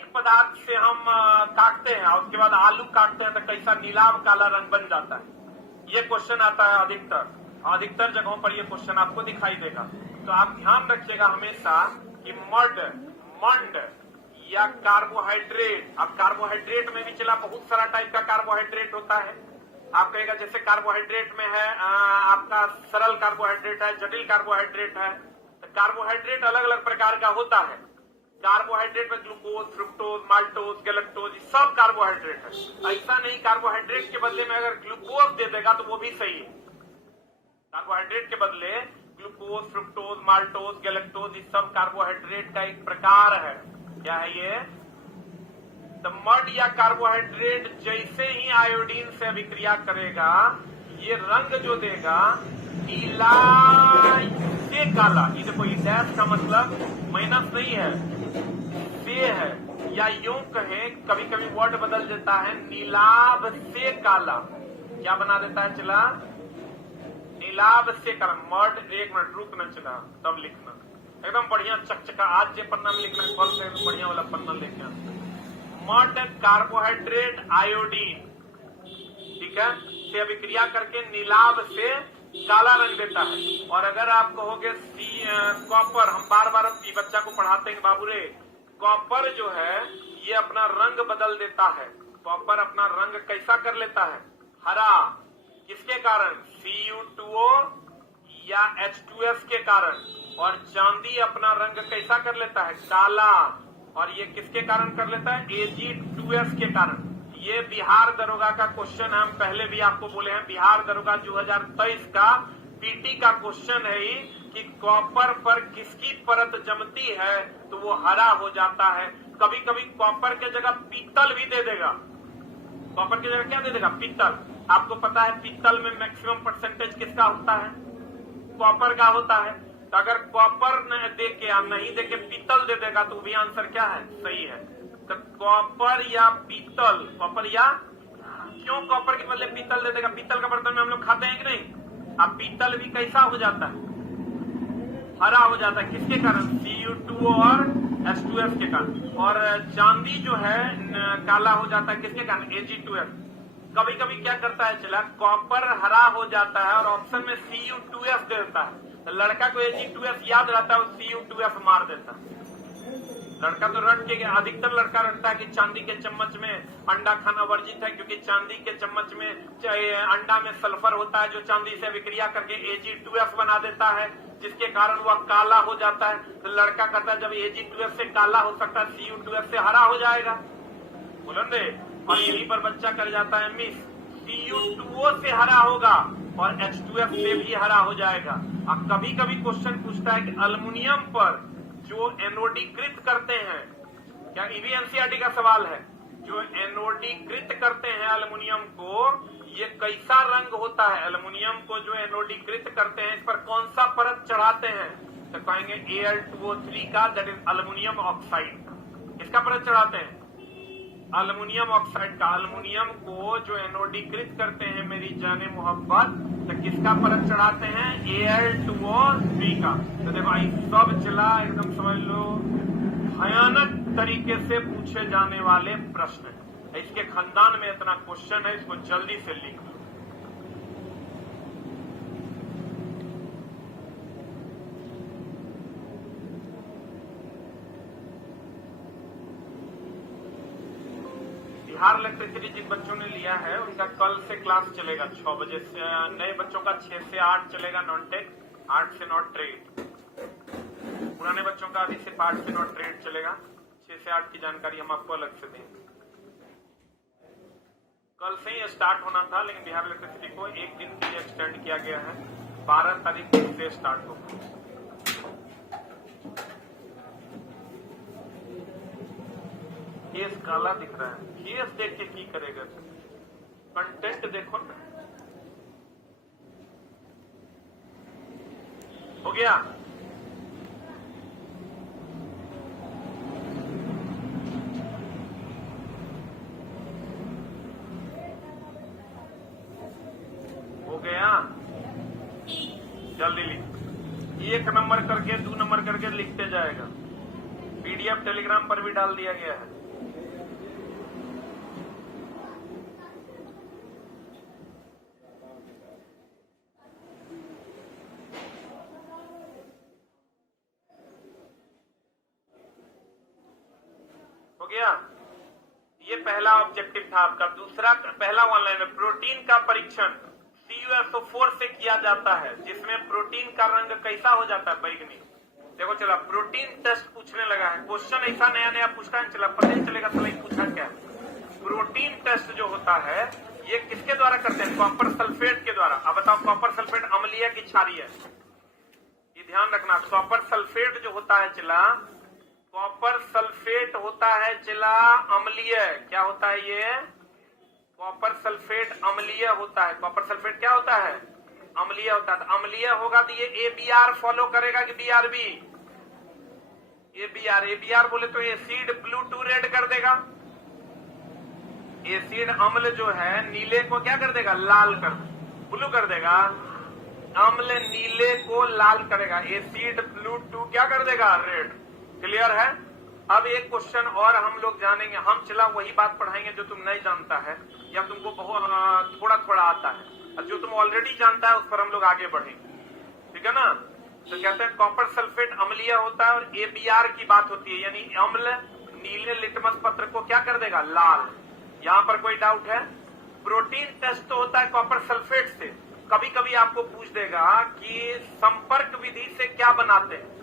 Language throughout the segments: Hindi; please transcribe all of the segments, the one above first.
एक पदार्थ से हम काटते हैं और उसके बाद आलू काटते हैं तो कैसा नीलाभ काला रंग बन जाता है? ये क्वेश्चन आता है अधिकतर जगहों पर ये क्वेश्चन आपको दिखाई देगा। तो आप ध्यान रखिएगा हमेशा कि मंड या कार्बोहाइड्रेट, अब कार्बोहाइड्रेट में भी चला बहुत सारा टाइप का कार्बोहाइड्रेट होता है। आप कहेगा जैसे कार्बोहाइड्रेट में है आपका सरल कार्बोहाइड्रेट है, जटिल कार्बोहाइड्रेट है। तो कार्बोहाइड्रेट अलग अलग प्रकार का होता है। कार्बोहाइड्रेट में ग्लूकोज, फ्रुक्टोज, माल्टोज, गैलेक्टोज सब कार्बोहाइड्रेट है। ऐसा नहीं कार्बोहाइड्रेट के बदले में अगर ग्लूकोज दे देगा तो वो भी सही है। कार्बोहाइड्रेट के बदले ग्लूकोज, फ्रुक्टोज, माल्टोज, गैलेक्टोज ये सब कार्बोहाइड्रेट का एक प्रकार है। क्या है ये? तो मड या कार्बोहाइड्रेट जैसे ही आयोडीन से अभिक्रिया करेगा ये रंग जो देगा नीला से काला। ये देखो ये डैश का मतलब माइनस नहीं है, से है, या यूं कहें कभी कभी वर्ड बदल देता है नीलाभ से काला। क्या बना देता है? चला नीलाभ से काला। मड, एक मिनट रुकना, चला तब लिखना एकदम बढ़िया चकचका। आज जो पन्ना में लिखना है कल से बढ़िया वाला पन्ना लेके आना। मड कार्बोहाइड्रेट आयोडीन, ठीक है, से अभिक्रिया करके नीलाभ से काला रंग देता है। और अगर आप कहोगे कॉपर, हम बार बार बच्चा को पढ़ाते हैं बाबू रे, कॉपर जो है ये अपना रंग बदल देता है। कॉपर अपना रंग कैसा कर लेता है? हरा। किसके कारण? Cu2O या H2S के कारण। और चांदी अपना रंग कैसा कर लेता है? काला। और ये किसके कारण कर लेता है? Ag2S के कारण। ये बिहार दरोगा का क्वेश्चन है, हम पहले भी आपको बोले हैं बिहार दरोगा 2023 का पीटी का क्वेश्चन है ही कि कॉपर पर किसकी परत जमती है तो वो हरा हो जाता है। कभी कभी कॉपर के जगह पीतल भी दे देगा। कॉपर की जगह क्या दे देगा? पीतल। आपको पता है पीतल में मैक्सिमम परसेंटेज किसका होता है? कॉपर का होता है। तो अगर कॉपर दे के या नहीं दे के पीतल दे देगा तो भी आंसर क्या है? सही है। तो कॉपर या पीतल, कॉपर या क्यों कॉपर के बदले पीतल दे देगा? पीतल का बर्तन में हम लोग खाते हैं कि नहीं? अब पीतल भी कैसा हो जाता है? हरा हो जाता है। किसके कारण? Cu2 और H2S के कारण। और चांदी जो है काला हो जाता है किसके कारण? Ag2S। कभी कभी क्या करता है चला, कॉपर हरा हो जाता है और ऑप्शन में Cu2S दे देता है। तो लड़का को Ag2S याद रहता है, Cu2S मार देता है। लड़का तो रट के, अधिकतर लड़का रटता है कि चांदी के चम्मच में अंडा खाना वर्जित है, क्योंकि चांदी के चम्मच में अंडा में सल्फर होता है जो चांदी से विक्रिया करके Ag2S बना देता है, जिसके कारण वह काला हो जाता है। तो लड़का कहता है जब Ag2S से काला हो सकता है Cu2S से हरा हो जाएगा। बोलो ने। और यहीं पर बच्चा कर जाता है मिस, Cu2O से हरा होगा और H2S से भी हरा हो जाएगा। अब कभी कभी क्वेश्चन पूछता है कि अल्युमिनियम पर जो एनोडीकृत करते हैं, क्या ये भी एनसीईआरटी का सवाल है, जो एनोडीकृत करते हैं अल्युमिनियम को ये कैसा रंग होता है? अल्युमिनियम को जो एनोडीकृत करते हैं इस पर कौन सा परत चढ़ाते हैं? तो कहेंगे Al2O3 का, दैट इज अल्युमिनियम ऑक्साइड। इसका परत चढ़ाते हैं अल्युमिनियम ऑक्साइड का। अल्युमिनियम को जो एनोडीकृत करते हैं मेरी जाने मोहब्बत, तो किसका परत चढ़ाते हैं? Al2O3 का। तो देखो आई सब चला, एकदम समझ लो भयानक तरीके से पूछे जाने वाले प्रश्न है। इसके खानदान में इतना क्वेश्चन है, इसको जल्दी से लिख लो। बिहार इलेक्ट्रिसिटी जिन बच्चों ने लिया है उनका कल से क्लास चलेगा 6 बजे से। नए बच्चों का 6 से 8 चलेगा नॉन टेक, 8 से नॉट ट्रेड। पुराने बच्चों का अभी सिर्फ 8 से नॉट ट्रेड चलेगा। 6 से 8 की जानकारी हम आपको अलग से देंगे। कल से ही स्टार्ट होना था लेकिन बिहार इलेक्ट्रिसिटी को एक दिन के लिए एक्सटेंड किया गया है। 12 तारीख से स्टार्ट होगा। केस काला दिख रहा है, केस देख के की करेगा? कंटेंट देखो ना। हो गया? हो गया? जल्दी लिख। 1 नंबर करके 2 नंबर करके लिखते जाएगा। पीडीएफ टेलीग्राम पर भी डाल दिया गया है। गया? ये पहला ऑब्जेक्टिव था आपका। दूसरा, पहला ऑनलाइन में प्रोटीन का परीक्षण CuSO4 से किया जाता है, जिसमें प्रोटीन का रंग कैसा हो जाता है? बैगनी। देखो चला प्रोटीन टेस्ट पूछने लगा है, क्वेश्चन ऐसा नया नया पूछता है, चला पता नहीं चलेगा चला पूछा क्या। प्रोटीन टेस्ट जो होता है ये किसके द्वारा करते हैं? कॉपर सल्फेट के द्वारा। अब बताओ कॉपर सल्फेट अम्लीय की क्षारीय? ये ध्यान रखना, कॉपर सल्फेट जो होता है चला, कॉपर सल्फेट होता है चला अम्लीय। क्या होता है ये? कॉपर सल्फेट अम्लीय होता है। कॉपर सल्फेट क्या होता है? अम्लीय होता है। अम्लीय होगा तो ये ABr फॉलो करेगा कि BRB? ABr बोले तो एसिड ब्लू टू रेड कर देगा। एसिड अम्ल जो है नीले को क्या कर देगा? लाल कर, ब्लू कर देगा। अम्ल नीले को लाल करेगा, एसिड ब्लू टू क्या कर देगा? रेड। क्लियर है? अब एक क्वेश्चन और हम लोग जानेंगे। हम चला वही बात पढ़ाएंगे जो तुम नहीं जानता है या तुमको बहुत थोड़ा थोड़ा आता है, जो तुम ऑलरेडी जानता है उस पर हम लोग आगे बढ़ेंगे। ठीक है ना? तो कहते हैं कॉपर सल्फेट अम्लीय होता है और ABr की बात होती है, यानी अम्ल नीले लिटमस पत्र को क्या कर देगा? लाल। यहां पर कोई डाउट है? प्रोटीन टेस्ट तो होता है कॉपर सल्फेट से। कभी कभी आपको पूछ देगा कि संपर्क विधि से क्या बनाते हैं?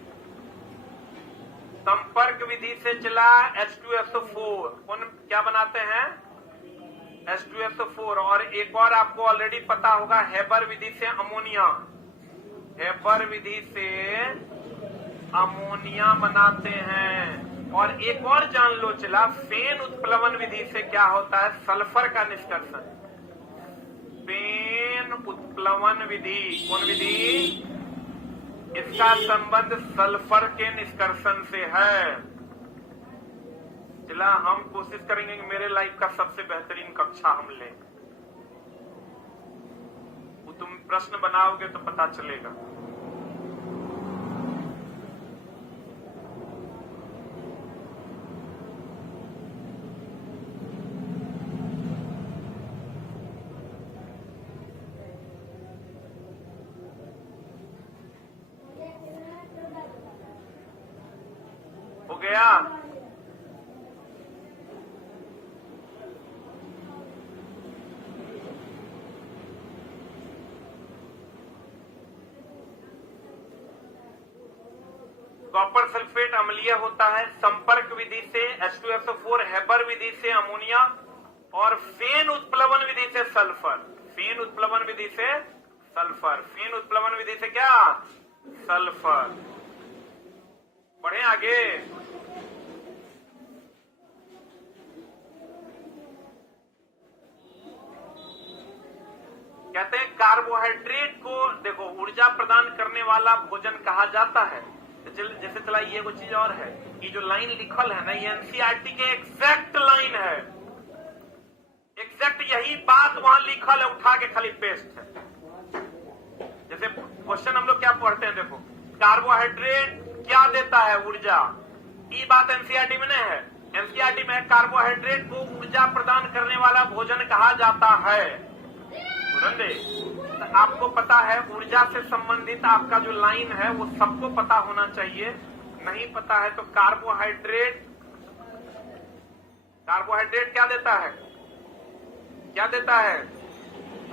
संपर्क विधि से चला H2SO4। कौन क्या बनाते हैं? H2SO4। और एक और आपको ऑलरेडी पता होगा, हेबर विधि से अमोनिया। हेबर विधि से अमोनिया बनाते हैं। और एक और जान लो चला, फेन उत्प्लवन विधि से क्या होता है? सल्फर का निष्कर्षण। फेन उत्प्लवन विधि, कौन विधि? इसका संबंध सल्फर के निष्कर्षण से है। चला हम कोशिश करेंगे कि मेरे लाइफ का सबसे बेहतरीन कक्षा हम लें। वो तुम प्रश्न बनाओगे तो पता चलेगा। हो गया? कॉपर सल्फेट अम्लीय होता है, संपर्क विधि से H2SO4, हेबर विधि से अमोनिया और फेन उत्प्लवन विधि से सल्फर। फेन उत्प्लवन विधि से सल्फर। फेन उत्प्लवन विधि से क्या? सल्फर। बढ़े आगे। कहते हैं कार्बोहाइड्रेट को देखो ऊर्जा प्रदान करने वाला भोजन कहा जाता है। जैसे चला ये वो चीज और है, ये जो लाइन लिखल है ना, ये NCERT के एग्जैक्ट लाइन है। एग्जैक्ट यही बात वहां लिखल है, उठा के खाली पेस्ट है। जैसे क्वेश्चन हम लोग क्या पढ़ते हैं, देखो कार्बोहाइड्रेट क्या देता है? ऊर्जा। ये बात NCERT में नहीं है। NCERT में कार्बोहाइड्रेट को ऊर्जा प्रदान करने वाला भोजन कहा जाता है। तो आपको पता है ऊर्जा से संबंधित आपका जो लाइन है वो सबको पता होना चाहिए। नहीं पता है तो कार्बोहाइड्रेट क्या देता है? क्या देता है?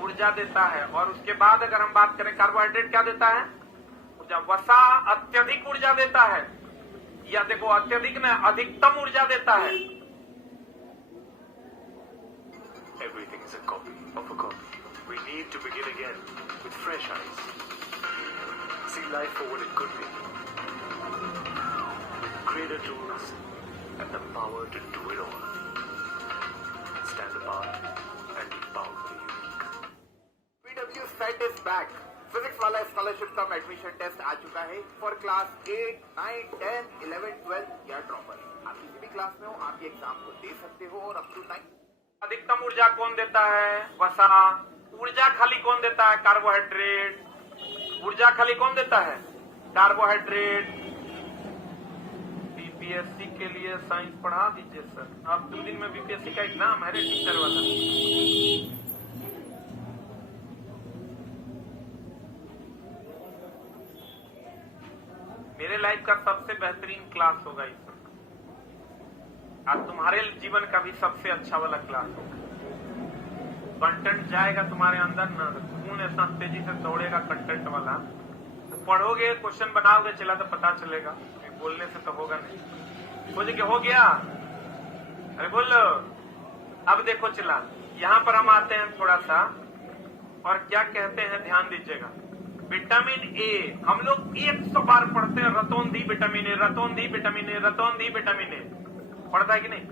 ऊर्जा देता है। और उसके बाद अगर हम बात करें कार्बोहाइड्रेट क्या देता है? ऊर्जा। वसा अत्यधिक ऊर्जा देता है, या देखो अत्यधिक में अधिकतम ऊर्जा देता है। Everything is a copy of a copy. We need to begin again with fresh eyes. See life for what it could be. Greater tools and the power to do it all. Stand apart and be powerfully unique. PW Set is back. Physics वाला स्कॉलरशिप कम एडमिशन टेस्ट आ चुका है फॉर क्लास 8, 9, 10, 11, 12 या ड्रॉपर। आप किसी भी क्लास में हो, आप ये एग्जाम को दे सकते हो और अप टू 9। अधिकतम ऊर्जा कौन देता है? वसा। ऊर्जा खाली कौन देता है? कार्बोहाइड्रेट। ऊर्जा खाली कौन देता है? कार्बोहाइड्रेट। बीपीएससी के लिए साइंस पढ़ा दीजिए सर। अब 2 दिन में बीपीएससी का एग्जाम है रे, टीचर वाला। मेरे लाइफ का सबसे बेहतरीन क्लास होगा इस। आज तुम्हारे जीवन का भी सबसे अच्छा वाला क्लास होगा। कंटेंट जाएगा तुम्हारे अंदर ना, खून इतना तेजी से दौड़ेगा कंटेंट वाला। तो पढ़ोगे, क्वेश्चन बनाओगे, चला तो पता चलेगा, बोलने से तो होगा नहीं। बोले कि हो गया, अरे बोलो। अब देखो चला, यहाँ पर हम आते हैं थोड़ा सा, और क्या कहते हैं ध्यान दीजिएगा। विटामिन ए हम लोग 100 बार पढ़ते हैं, रतौंधी विटामिन ए, रतौंधी विटामिन ए, रतौंधी विटामिन ए। पढ़ता है कि नहीं?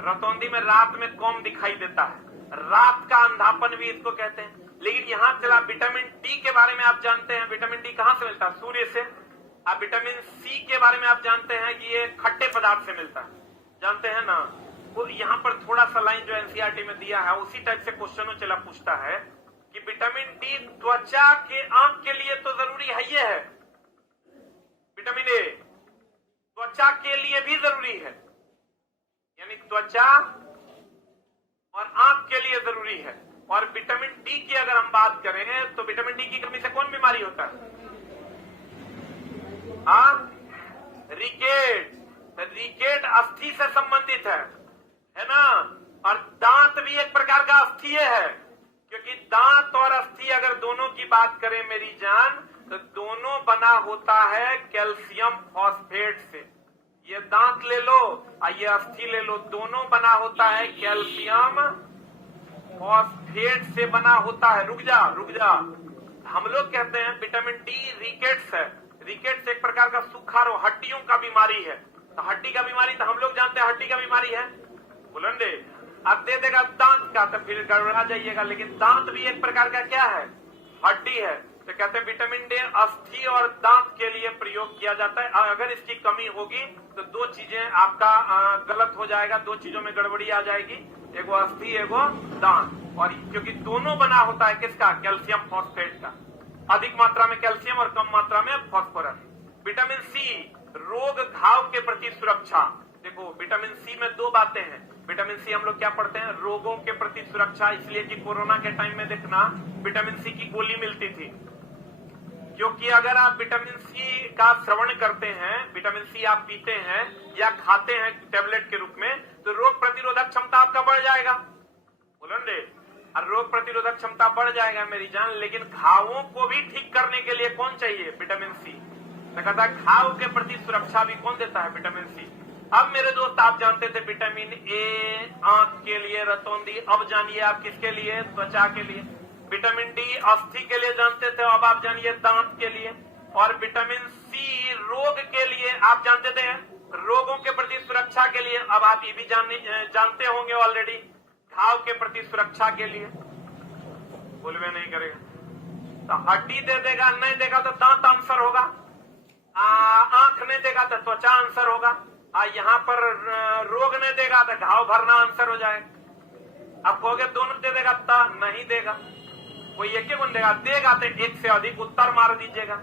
रतौंधी में रात में कम दिखाई देता है, रात का अंधापन भी इसको कहते हैं। लेकिन यहाँ चला विटामिन डी के बारे में आप जानते हैं, विटामिन डी कहाँ से मिलता है? सूर्य से। आप विटामिन सी के बारे में आप जानते हैं कि ये खट्टे पदार्थ से मिलता है, जानते हैं ना? वो यहाँ पर थोड़ा सा लाइन जो एनसीईआरटी में दिया है उसी टाइप से क्वेश्चन चला पूछता है कि विटामिन डी त्वचा के आंख के लिए तो जरूरी है, ये है विटामिन ए त्वचा के लिए भी जरूरी है, यानी त्वचा और आंख के लिए जरूरी है। और विटामिन डी की अगर हम बात करें तो विटामिन डी की कमी से कौन बीमारी होता है? रिकेट। रिकेट अस्थि से संबंधित है ना? और दांत भी एक प्रकार का अस्थि है, क्योंकि दांत और अस्थि अगर दोनों की बात करें मेरी जान, तो दोनों बना होता है कैल्शियम फॉस्फेट से। ये दांत ले लो और ये अस्थि ले लो, दोनों बना होता है कैल्शियम फॉस्फेट से बना होता है। रुक जा। हम लोग कहते हैं विटामिन डी रिकेट्स है। रिकेट्स एक प्रकार का सूखा रोग, हड्डियों का बीमारी है। तो हड्डी का बीमारी तो हम लोग जानते हैं हड्डी का बीमारी है, बुलंदे। अब दे देगा दांत का तो फिर गड़बड़ा जाइएगा, लेकिन दांत भी एक प्रकार का क्या है? हड्डी है। तो कहते हैं विटामिन डी अस्थि और दांत के लिए प्रयोग किया जाता है। अगर इसकी कमी होगी तो दो चीजें आपका गलत हो जाएगा, दो चीजों में गड़बड़ी आ जाएगी, एगो अस्थि एगो दांत। और क्योंकि दोनों बना होता है किसका? कैल्शियम फॉस्फेट का। अधिक मात्रा में कैल्शियम और कम मात्रा में फॉस्फोरस। विटामिन सी रोग घाव के प्रति सुरक्षा। देखो विटामिन सी में दो बातें हैं। विटामिन सी हम लोग क्या पढ़ते हैं? रोगों के प्रति सुरक्षा, इसलिए कि कोरोना के टाइम में देखना विटामिन सी की गोली मिलती थी, क्योंकि अगर आप विटामिन सी का श्रवण करते हैं, विटामिन सी आप पीते हैं या खाते हैं टेबलेट के रूप में, तो रोग प्रतिरोधक क्षमता आपका बढ़ जाएगा, बोलेंगे। और रोग प्रतिरोधक क्षमता बढ़ जाएगा मेरी जान। लेकिन घावों को भी ठीक करने के लिए कौन चाहिए? Vitamin C. तो कहता है घाव के प्रति सुरक्षा भी कौन देता है? Vitamin C. अब मेरे दोस्त आप जानते थे विटामिन ए आंख के लिए, रतौंधी। अब जानिए आप किसके लिए? त्वचा के लिए। विटामिन डी अस्थि के लिए जानते थे, अब आप जानिए दांत के लिए। और विटामिन सी रोग के लिए आप जानते थे, रोगों के प्रति सुरक्षा के लिए। अब आप ये भी जानते होंगे ऑलरेडी, घाव के प्रति सुरक्षा के लिए। बोलवे नहीं करेगा तो हड्डी दे देगा, नहीं देगा तो दांत आंसर होगा। आंख नहीं देगा तो त्वचा आंसर होगा। यहाँ पर रोग नहीं देगा तो घाव भरना आंसर हो जाएगा। अब कहोगे दोनों दे देगा तो नहीं देगा, कोई एक ही गुण देगा तो एक से अधिक उत्तर मार दीजिएगा।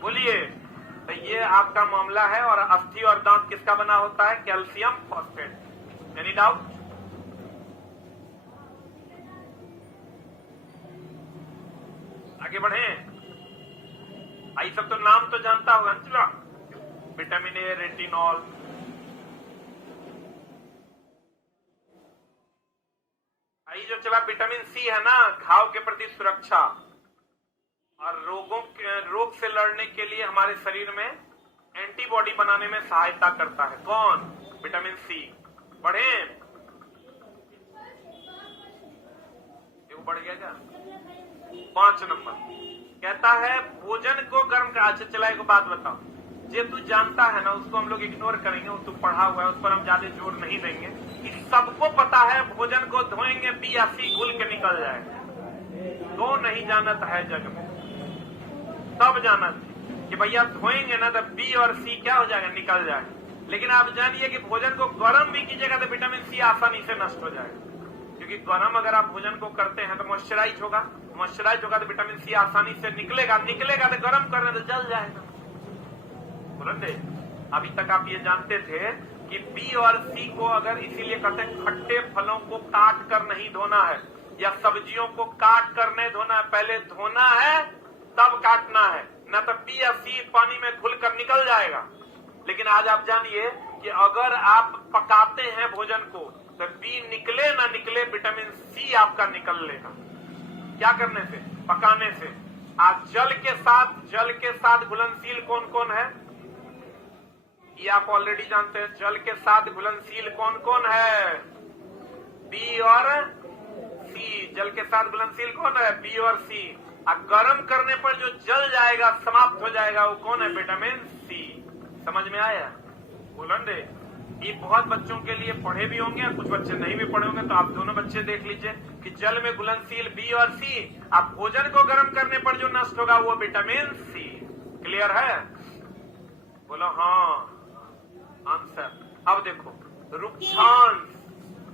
बोलिए, तो ये आपका मामला है। और अस्थि और दांत किसका बना होता है? Calcium phosphate. Any doubt? आगे बढ़े। आई सब तो नाम तो जानता होगा ना, विटामिन ए, रेटिनॉल। आई जो चला विटामिन सी है ना, घाव के प्रति सुरक्षा और रोग से लड़ने के लिए हमारे शरीर में एंटीबॉडी बनाने में सहायता करता है। कौन? Vitamin C. बढ़े, बढ़ गया क्या? 5 नंबर कहता है भोजन को गर्म का। अच्छा चला एक बात बताओ, जे तू जानता है ना उसको हम लोग इग्नोर करेंगे, वो तू पढ़ा हुआ है उस पर हम ज्यादा जोर नहीं देंगे। कि सबको पता है भोजन को धोएंगे बी या सी घुल के निकल जाएगा। तो नहीं जानत है जग में, तब जानत कि भैया धोएंगे ना तो बी और सी क्या हो जाएगा? निकल जाएगा। लेकिन आप जानिए कि भोजन को गर्म भी कीजिएगा तो विटामिन सी आसानी से नष्ट हो जाएगा, क्योंकि गर्म अगर आप भोजन को करते हैं तो मॉइस्चराइज होगा, मॉइस्चराइज होगा तो विटामिन सी आसानी से निकलेगा तो गर्म करने तो जल जाएगा। बुलंदे, अभी तक आप ये जानते थे कि बी और सी को अगर इसीलिए कहते हैं खट्टे फलों को काट कर नहीं धोना है, या सब्जियों को काट कर नहीं धोना है, पहले धोना है तब काटना है, न तो बी या सी पानी में घुल कर निकल जाएगा। लेकिन आज आप जानिए कि अगर आप पकाते पकाते हैं भोजन को तो बी निकले ना निकले विटामिन सी आपका निकल लेगा। क्या करने से? पकाने से। आज जल के साथ घुलनशील कौन कौन है ये आप ऑलरेडी जानते हैं। जल के साथ घुलनशील कौन कौन है? बी और सी। जल के साथ घुलनशील कौन है? बी और सी। अब गर्म करने पर जो जल जाएगा, समाप्त हो जाएगा, वो कौन है? Vitamin C. समझ में आया? बोलन रे। ये बहुत बच्चों के लिए पढ़े भी होंगे और कुछ बच्चे नहीं भी पढ़े होंगे, तो आप दोनों बच्चे देख लीजिए कि जल में घुलनशील बी और सी। आप भोजन को गर्म करने पर जो नष्ट होगा वो विटामिन सी। क्लियर है? बोलो हाँ। आंसर। अब देखो रुक्षांश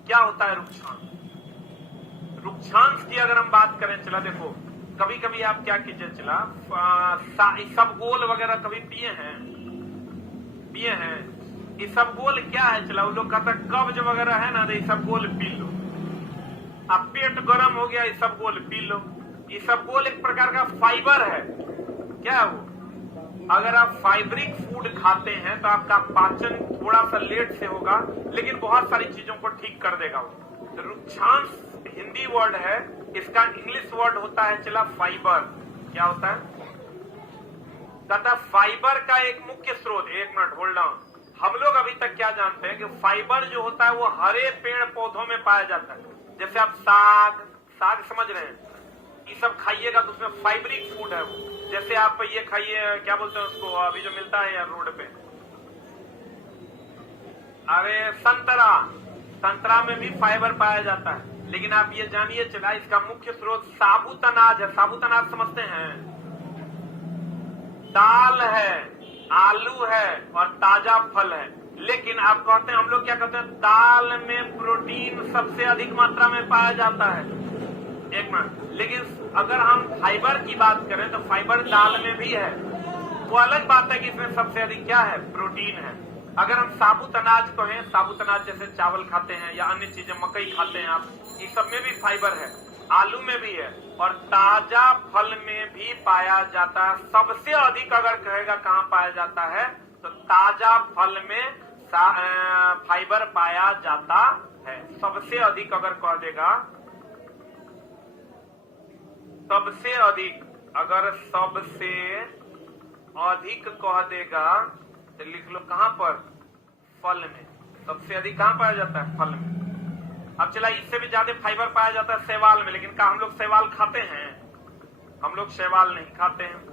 क्या होता है? रुक्षांश की अगर हम बात करें, चला देखो कभी कभी आप क्या कीजिए, चला इसबगोल वगैरह कभी पिए हैं। इसबगोल क्या है? चला वो लोग कहता है कब्ज वगैरह है ना, तो इसबगोल पी लो। अब पेट गर्म हो गया, इसबगोल पी लो। इसबगोल एक प्रकार का फाइबर है। क्या है वो? अगर आप फाइबरिक फूड खाते हैं तो आपका पाचन थोड़ा सा लेट से होगा, लेकिन बहुत सारी चीजों को ठीक कर देगा वो। तो रुक्षांश हिंदी वर्ड है, इसका इंग्लिश वर्ड होता है चला फाइबर। क्या होता है? कहता फाइबर का एक मुख्य स्रोत। एक मिनट होल्ड ऑन। हम लोग अभी तक क्या जानते हैं कि फाइबर जो होता है वो हरे पेड़ पौधों में पाया जाता है। जैसे आप साग समझ रहे हैं, ये सब खाइएगा तो उसमें फाइबरिक फूड है वो। जैसे आप ये खाइए, क्या बोलते हैं उसको अभी जो मिलता है यार रोड पे, अरे संतरा में भी फाइबर पाया जाता है। लेकिन आप ये जानिए चला इसका मुख्य स्रोत साबुत अनाज है। साबुत अनाज समझते हैं? दाल है, आलू है और ताजा फल है। लेकिन आप कहते हैं, हम लोग क्या कहते हैं, दाल में प्रोटीन सबसे अधिक मात्रा में पाया जाता है। एक मिनट। लेकिन अगर हम फाइबर की बात करें तो फाइबर दाल में भी है। वो अलग बात है कि इसमें सबसे अधिक क्या है? प्रोटीन है। अगर हम साबुत अनाज कहें, साबुत अनाज जैसे चावल खाते हैं या अन्य चीजें, मकई खाते हैं आप, ये सब में भी फाइबर है। आलू में भी है और ताजा फल में भी पाया जाता है। सबसे अधिक अगर कहेगा कहाँ पाया जाता है तो ताजा फल में फाइबर पाया जाता है। सबसे अधिक अगर कह देगा, सबसे अधिक कह देगा तो लिख लो कहां पर? फल में। सबसे अधिक कहां पाया जाता है? फल में। अब चला इससे भी ज्यादा फाइबर पाया जाता है शैवाल में। लेकिन क्या हम लोग शैवाल खाते हैं? हम लोग शैवाल नहीं खाते हैं।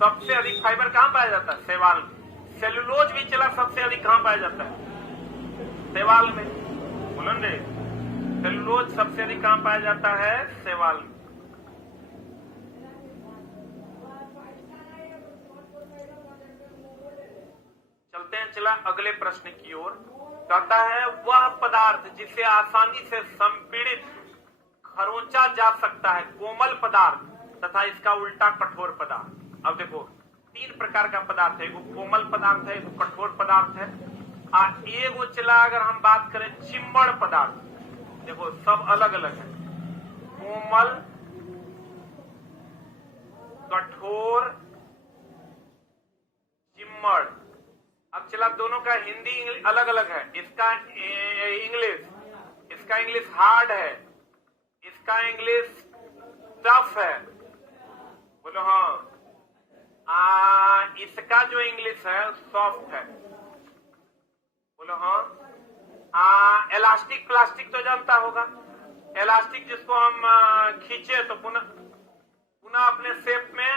सबसे अधिक फाइबर कहां पाया जाता है? शैवाल में। सेलुलोज भी चला सबसे अधिक कहां पाया जाता है? शैवाल में। बोलन रे। सेलुलोज सबसे अधिक कहां पाया जाता है? शैवाल में। चलते हैं चला अगले प्रश्न की ओर। कहता है वह पदार्थ जिसे आसानी से संपीड़ित खरोंचा जा सकता है, कोमल पदार्थ तथा इसका उल्टा कठोर पदार्थ। अब देखो तीन प्रकार का पदार्थ है, एक कोमल पदार्थ है, एक कठोर पदार्थ है। एगो चला अगर हम बात करें चिम्मड़ पदार्थ, देखो सब अलग अलग है, कोमल, कठोर, चिम्मड़। अब चला दोनों का हिंदी अलग अलग है। इसका इंग्लिश हार्ड है, इसका इंग्लिश टफ है। बोलो हाँ। इसका जो इंग्लिश है सॉफ्ट है। बोलो हाँ। इलास्टिक प्लास्टिक तो जानता होगा। इलास्टिक जिसको हम खींचे तो पुनः अपने शेप में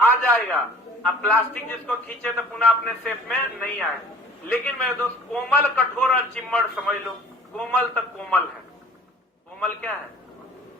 आ जाएगा। अब प्लास्टिक जिसको खींचे तो पुनः अपने शेप में नहीं आए। लेकिन मेरे दोस्त कोमल, कठोर और चिम्मड़ समझ लो। कोमल तो कोमल है। कोमल क्या है?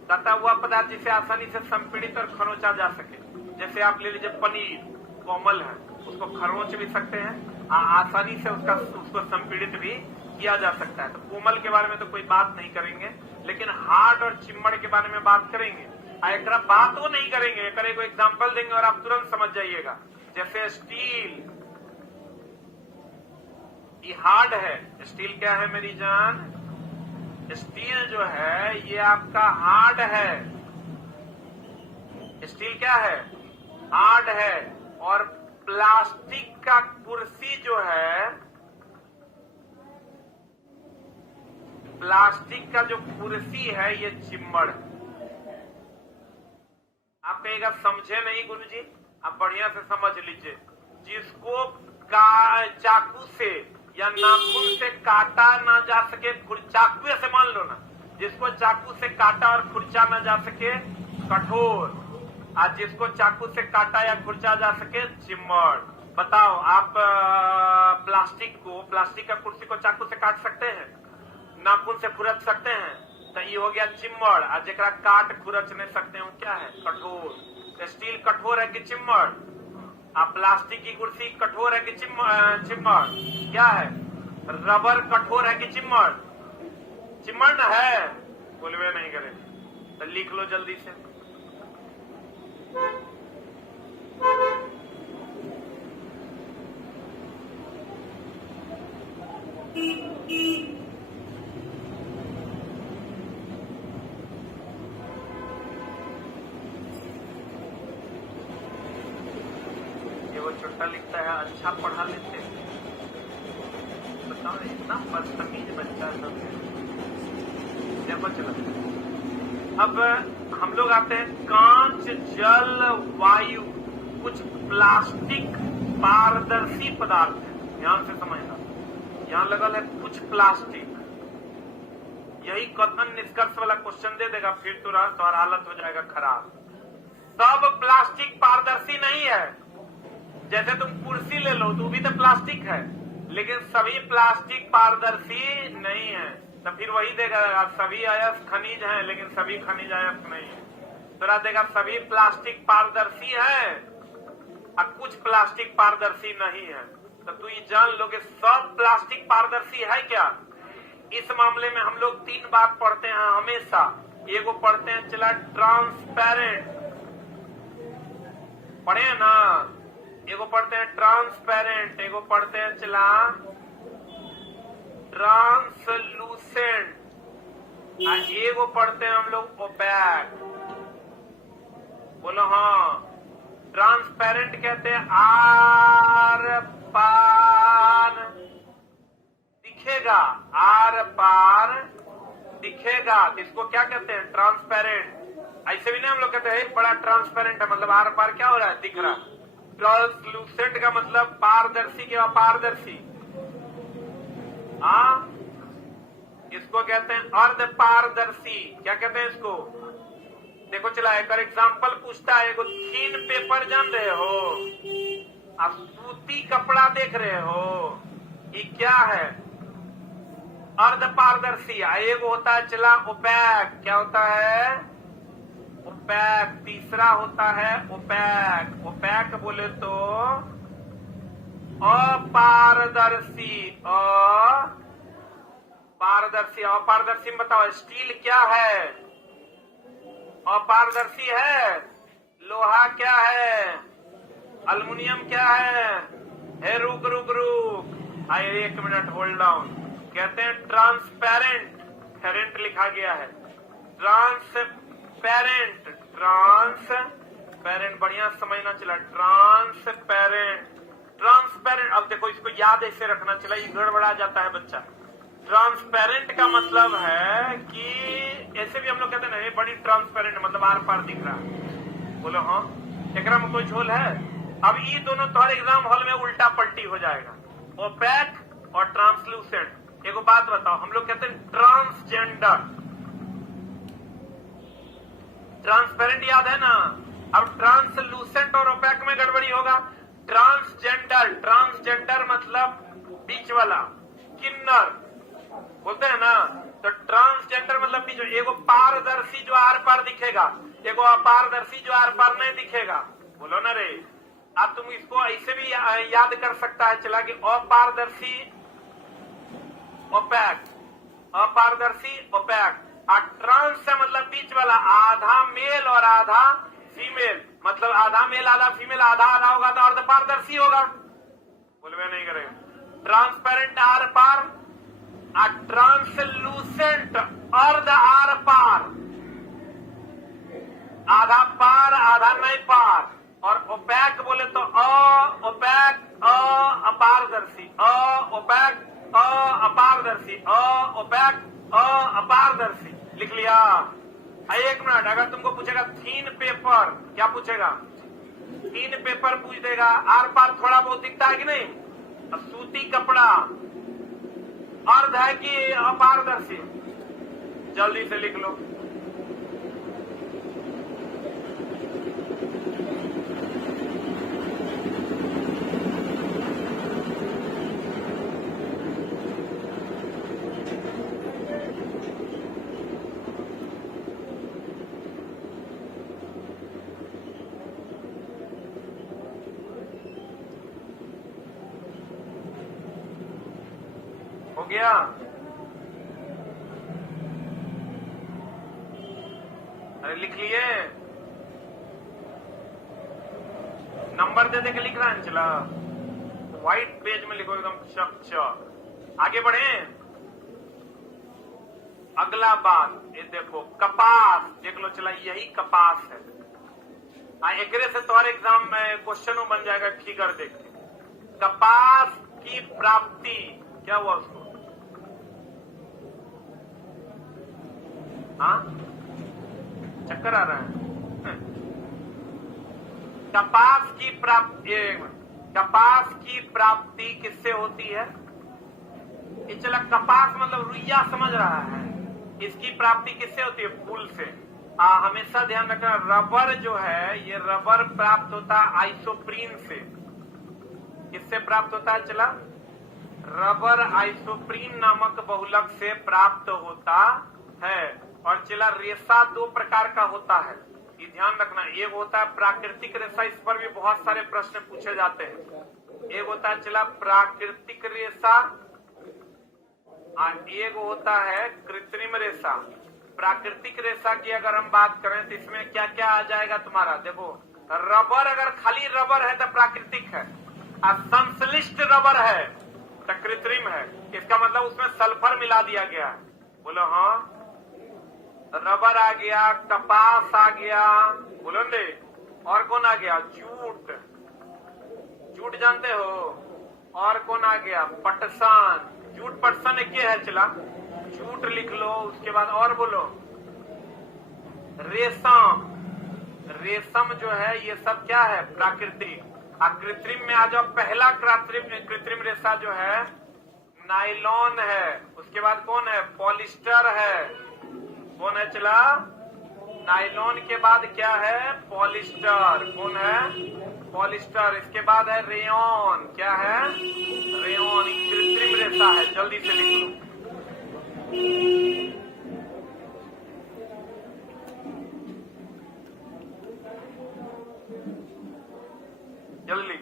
कहता हुआ पदार्थ जिसे आसानी से संपीड़ित और खरोंचा जा सके। जैसे आप ले लीजिए पनीर, कोमल है, उसको खरोंच भी सकते हैं, आसानी से उसको संपीड़ित भी किया जा सकता है। तो कोमल के बारे में तो कोई बात नहीं करेंगे, लेकिन हार्ड और चिम्मड़ के बारे में बात करेंगे। एक बात वो नहीं करेंगे, एक एग्जाम्पल देंगे और आप तुरंत समझ जाइएगा। जैसे स्टील, ये हार्ड है। स्टील क्या है मेरी जान? स्टील जो है ये आपका हार्ड है। स्टील क्या है? हार्ड है। और प्लास्टिक का कुर्सी जो है, प्लास्टिक का जो कुर्सी है ये चिम्मड़ है। आप कहेगा समझे नहीं गुरुजी, आप बढ़िया से समझ लीजिए। जिसको चाकू से या नाखून से काटा ना जा सके, चाकू से मान लो ना, जिसको चाकू से काटा और खुरचा ना जा सके कठोर, आज जिसको चाकू से काटा या खुरचा जा सके चिम्मड़। बताओ आप प्लास्टिक का कुर्सी को चाकू से काट सकते हैं, नाखून से खुरच सकते हैं, तो ये हो गया चिम्मड़। आज जरा काट खुरच नहीं सकते हो क्या है? कठोर। स्टील कठोर है कि चिम्मड़? आप प्लास्टिक की कुर्सी कठोर है कि चिम्मड़? क्या है? रबर कठोर है कि चिम्मड़? चिम्मड़ न है, बोलवे नहीं करे तो लिख लो जल्दी से। वो छोटा लिखता है अच्छा पढ़ा लेते हैं। बताओ इतना बदतमीज बच्चा सब क्या चला। अब हम लोग आते हैं कांच, जल, वायु, कुछ प्लास्टिक पारदर्शी पदार्थ है। ध्यान से समझना, यहां लगल है कुछ प्लास्टिक। यही कथन निष्कर्ष वाला क्वेश्चन दे देगा, फिर तुम्हारा हालत हो जाएगा खराब। सब प्लास्टिक पारदर्शी नहीं है। जैसे तुम कुर्सी ले लो तो भी तो प्लास्टिक है, लेकिन सभी प्लास्टिक पारदर्शी नहीं है। तो फिर वही देगा सभी अयस्क खनिज हैं, लेकिन सभी खनिज अयस्क नहीं है। तो देगा सभी प्लास्टिक पारदर्शी है और कुछ प्लास्टिक पारदर्शी नहीं है। तो तू ये जान लो कि सब प्लास्टिक पारदर्शी है क्या? इस मामले में हम लोग 3 बात पढ़ते हैं हमेशा। एगो पढ़ते हैं चला ट्रांसपेरेंट, पढ़े ना? एगो पढ़ते हैं ट्रांसपेरेंट, एगो पढ़ते हैं चला ट्रांसलूसेंट, और एगो पढ़ते हैं हम लोग ओपैक। बोलो हाँ। ट्रांसपेरेंट कहते हैं आर पार दिखेगा, आर पार दिखेगा। इसको क्या कहते हैं? ट्रांसपेरेंट। ऐसे भी नहीं हम लोग कहते हैं बड़ा ट्रांसपेरेंट है, मतलब आर पार क्या हो रहा है? दिख रहा। ट्रांसलूसेंट का मतलब पारदर्शी के अपारदर्शी। हाँ, इसको कहते हैं अर्ध पारदर्शी। क्या कहते हैं इसको? देखो चला एक एग्जाम्पल पूछता है। एगो थीन पेपर जान रहे हो, आप सूती कपड़ा देख रहे हो, ये क्या है? अर्ध पारदर्शी। एगो होता है चला ओपैक। क्या होता है? ओपैक। तीसरा होता है ओपैक। ओपैक बोले तो अपारदर्शी। अपारदर्शी। अपारदर्शी में बताओ स्टील क्या है? अपारदर्शी है। लोहा क्या है? अल्युमिनियम क्या है? रुक रुक रुक, आइए 1 मिनट होल्ड डाउन। कहते हैं ट्रांसपेरेंट। फेरेंट लिखा गया है। ट्रांसपेरेंट। ट्रांसपेरेंट बढ़िया समझना चला। ट्रांसपेरेंट। ट्रांसपेरेंट। अब देखो इसको याद ऐसे रखना चला, ये गड़बड़ा जाता है बच्चा। ट्रांसपेरेंट का मतलब है कि ऐसे भी हम लोग कहते हैं ना बड़ी ट्रांसपेरेंट, मतलब आर पार दिख रहा है। बोलो हाँ। एकरा में कोई झोल है? अब ये दोनों तुम्हारे एग्जाम हॉल में उल्टा पलटी हो जाएगा, ओपैक और ट्रांसलूसेंट। एगो बात बताओ, हम लोग कहते हैं ट्रांसजेंडर। ट्रांसपेरेंट याद है ना? अब ट्रांसलूसेंट और ओपैक में गड़बड़ी होगा। ट्रांसजेंडर। ट्रांसजेंडर मतलब बीच वाला, किन्नर बोलते हैं ना। तो ट्रांसजेंडर मतलब बीच। एगो पारदर्शी जो आर पार दिखेगा, एगो अपारदर्शी जो आर पार नहीं दिखेगा। बोलो ना रे। अब तुम इसको ऐसे भी याद कर सकता है चला कि अपारदर्शी ओपैक, अपारदर्शी ओपैक। और ट्रांस से मतलब बीच वाला, आधा मेल और आधा फीमेल, मतलब आधा मेल आधा फीमेल, आधा आधा होगा तो अर्ध पारदर्शी होगा। बोलवे नहीं करेगा। ट्रांसपेरेंट ट्रांसपेरेंट आर पार, a translucent अर्ध आर पार, आधा पार आधा नहीं पार, और ओपैक बोले तो ओपैक अपारदर्शी, ओपैक अपारदर्शी, ओपैक अपारदर्शी। लिख लिया? एक मिनट, अगर तुमको पूछेगा थीन पेपर, क्या पूछेगा? थीन पेपर पूछ देगा, आर पार थोड़ा बहुत दिखता है कि नहीं? सूती कपड़ा अर्ध है कि अपारदर्शी? जल्दी से लिख लो। हो गया? अरे लिख लिए? नंबर दे दे के लिख रहा है चला, व्हाइट पेज में लिखो एकदम चक। आगे बढ़े। अगला बात ये देखो, कपास देख लो चला, यही कपास है। एकरे से तुम्हारे एग्जाम में क्वेश्चन बन जाएगा फिगर देख के। कपास की प्राप्ति क्या हुआ उसको? हाँ, चक्कर आ रहा है। कपास की प्राप्ति किससे होती है? ये चला, कपास मतलब रुइया समझ रहा है। इसकी प्राप्ति किससे होती है? फूल से। हमेशा ध्यान रखना, रबर जो है ये रबर प्राप्त होता है आइसोप्रीन से। किससे प्राप्त होता है चला? रबर आइसोप्रीन नामक बहुलक से प्राप्त होता है। और चला, रेशा दो प्रकार का होता है, ये ध्यान रखना। एक होता है प्राकृतिक रेशा, इस पर भी बहुत सारे प्रश्न पूछे जाते हैं। एक होता है चला प्राकृतिक रेशा, और एक होता है कृत्रिम रेशा। प्राकृतिक रेशा की अगर हम बात करें तो इसमें क्या क्या आ जाएगा तुम्हारा? देखो, रबर अगर खाली रबर है तो प्राकृतिक है, और संश्लिष्ट रबर है तो कृत्रिम है। इसका मतलब उसमें सल्फर मिला दिया गया है। बोलो हाँ। रबर आ गया, कपास आ गया, बोलो दे, और कौन आ गया? जूट। जूट जानते हो? और कौन आ गया? पटसन। जूट पटसन एक ही है चला, जूट लिख लो। उसके बाद और बोलो, रेशम। रेशम जो है ये सब क्या है? प्राकृतिक। कृत्रिम में आ जाओ, पहला कृत्रिम रेशा जो है नायलॉन है। उसके बाद कौन है? पॉलिस्टर है। कौन है चला? नायलॉन के बाद क्या है? पॉलिस्टर। कौन है? पॉलिस्टर। इसके बाद है रेयॉन। क्या है? रेयॉन। कृत्रिम रेशा है। जल्दी से लिख लो। जल्दी।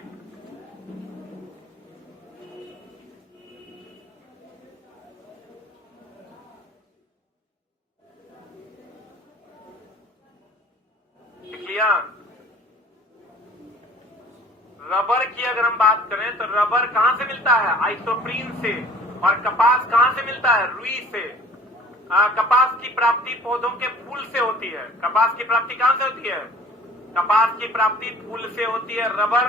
रबर की अगर हम बात करें तो रबर कहां से मिलता है? आइसोप्रीन से। और कपास कहां से मिलता है? रुई से। कपास की प्राप्ति पौधों के फूल से होती है। कपास की प्राप्ति कहां से होती है? कपास की प्राप्ति फूल से होती है। Rubber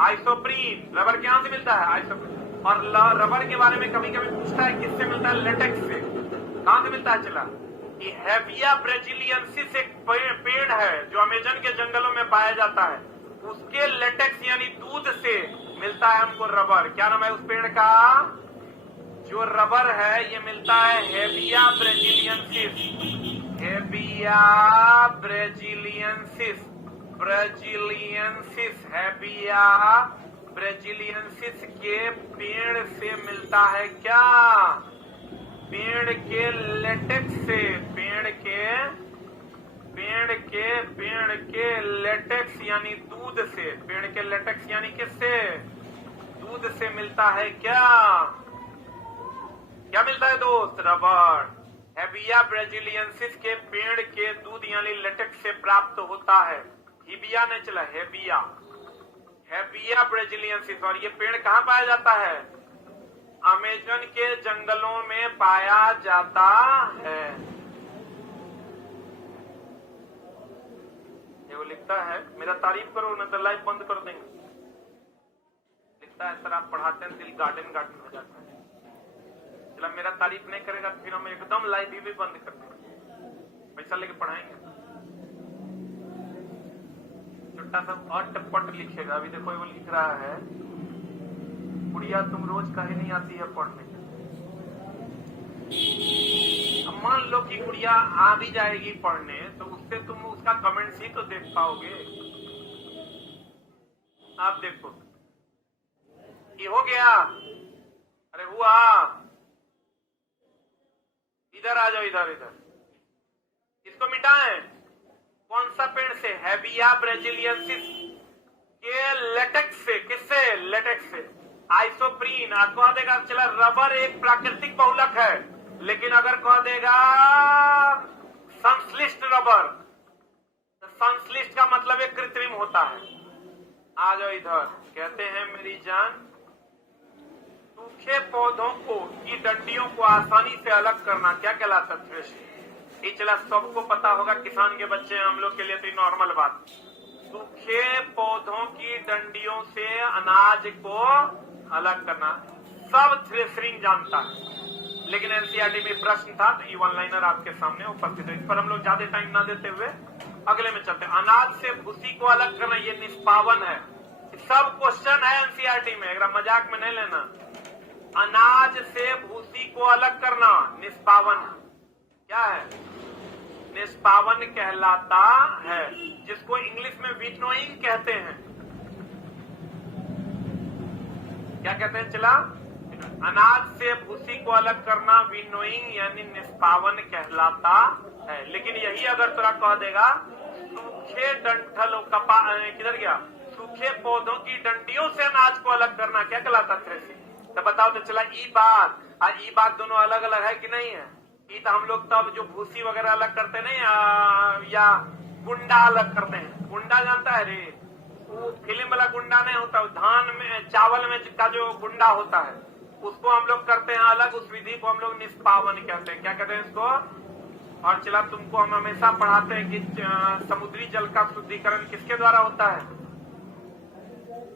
isoprene. रबर कहां से मिलता है? आइसोप्रीन। और रबर के बारे में कभी कभी पूछता है किससे मिलता है? लेटेक्स से। कहां से मिलता है चला? ये हेविया ब्राजिलियंसिस एक पेड़ है जो अमेजन के जंगलों में पाया जाता है, उसके लेटेक्स यानी दूध से मिलता है हमको रबर। क्या नाम है उस पेड़ का? जो रबर है ये मिलता है हेविया ब्राजिलियंसिस। हेविया ब्राजिलियंसिस। हेविया ब्राजिलियंसिस के पेड़ से मिलता है। क्या? पेड़ के लेटेक्स से। पेड़ के लेटेक्स यानी दूध से। पेड़ के लेटेक्स यानी किससे? दूध से मिलता है। क्या क्या मिलता है दोस्त? रबर। हेविया ब्राजिलियंसिस के पेड़ के दूध यानी लेटेक्स से प्राप्त होता है। हिबिया ने चला, हेविया ब्राजिलियंसिस। और ये पेड़ कहां पाया जाता है? अमेजन के जंगलों में पाया जाता है। ये वो लिखता है, मेरा तारीफ करो न तो लाइव बंद कर देंगे। लिखता है सर आप पढ़ाते हैं दिल गार्डन गार्डन हो जाता है। चला मेरा तारीफ नहीं करेगा तो फिर हम एकदम लाइव भी बंद कर देंगे, पैसा लेके पढ़ाएंगे। छोटा सा अटपट लिखेगा। अभी देखो वो लिख रहा है, गुड़िया तुम रोज काहे नहीं आती है पढ़ने। अब मान लो कि गुड़िया आ भी जाएगी पढ़ने तो उससे तुम उसका कमेंट्स ही तो देख पाओगे। आप देखो ये हो गया। अरे हुआ, इधर आ जाओ, इधर इधर इसको मिटाएं। कौन सा पेड़ से? हैबिया ब्राजीलियंसिस के लेटेक्स से। किससे? लेटेक्स से। आइसोप्रीन कह देगा चला रबर एक प्राकृतिक बहुलक है, लेकिन अगर कह देगा संश्लिष्ट रबर, तो संश्लिष्ट का मतलब एक कृत्रिम होता है। आ जाओ इधर। कहते हैं मेरी जान, सूखे पौधों को की डंडियों को आसानी से अलग करना क्या कहलाता है? थ्रेशिंग। ये चला सबको पता होगा, किसान के बच्चे हैं हम लोग के लिए तो नॉर्मल बात। सूखे पौधों की डंडियों से अनाज को अलग करना सब थ्रेशरिंग जानता है, लेकिन एनसीईआरटी में प्रश्न था तो ये वन लाइनर आपके सामने उपस्थित है। इस पर हम लोग ज्यादा टाइम ना देते हुए अगले में चलते हैं। अनाज से भूसी को अलग करना ये निष्पावन है। सब क्वेश्चन है एनसीईआरटी में, अगर मजाक में नहीं लेना। अनाज से भूसी को अलग करना निष्पावन क्या है? निष्पावन कहलाता है, जिसको इंग्लिश में विनोइंग कहते हैं। क्या कहते हैं? चला अनाज से भूसी को अलग करना विनोइंग यानी निष्पावन कहलाता है। लेकिन यही अगर तुरा कह देगा सूखे डंठल कपा किधर गया, सूखे पौधों की डंडियों से अनाज को अलग करना क्या कहलाता? थ्रेशिंग। तो बताओ तो चला ई बात दोनों अलग अलग है कि नहीं है? ई तो हम लोग तब जो भूसी वगैरह अलग करते नहीं या गुंडा अलग करते हैं। गुंडा जानता है रे? वो फिल्म वाला गुंडा नहीं होता, धान में चावल में का जो गुंडा होता है उसको हम लोग करते हैं अलग। उस विधि को हम लोग निष्पावन कहते हैं। क्या कहते हैं इसको? और चला तुमको हम हमेशा पढ़ाते हैं कि समुद्री जल का शुद्धिकरण किसके द्वारा होता है?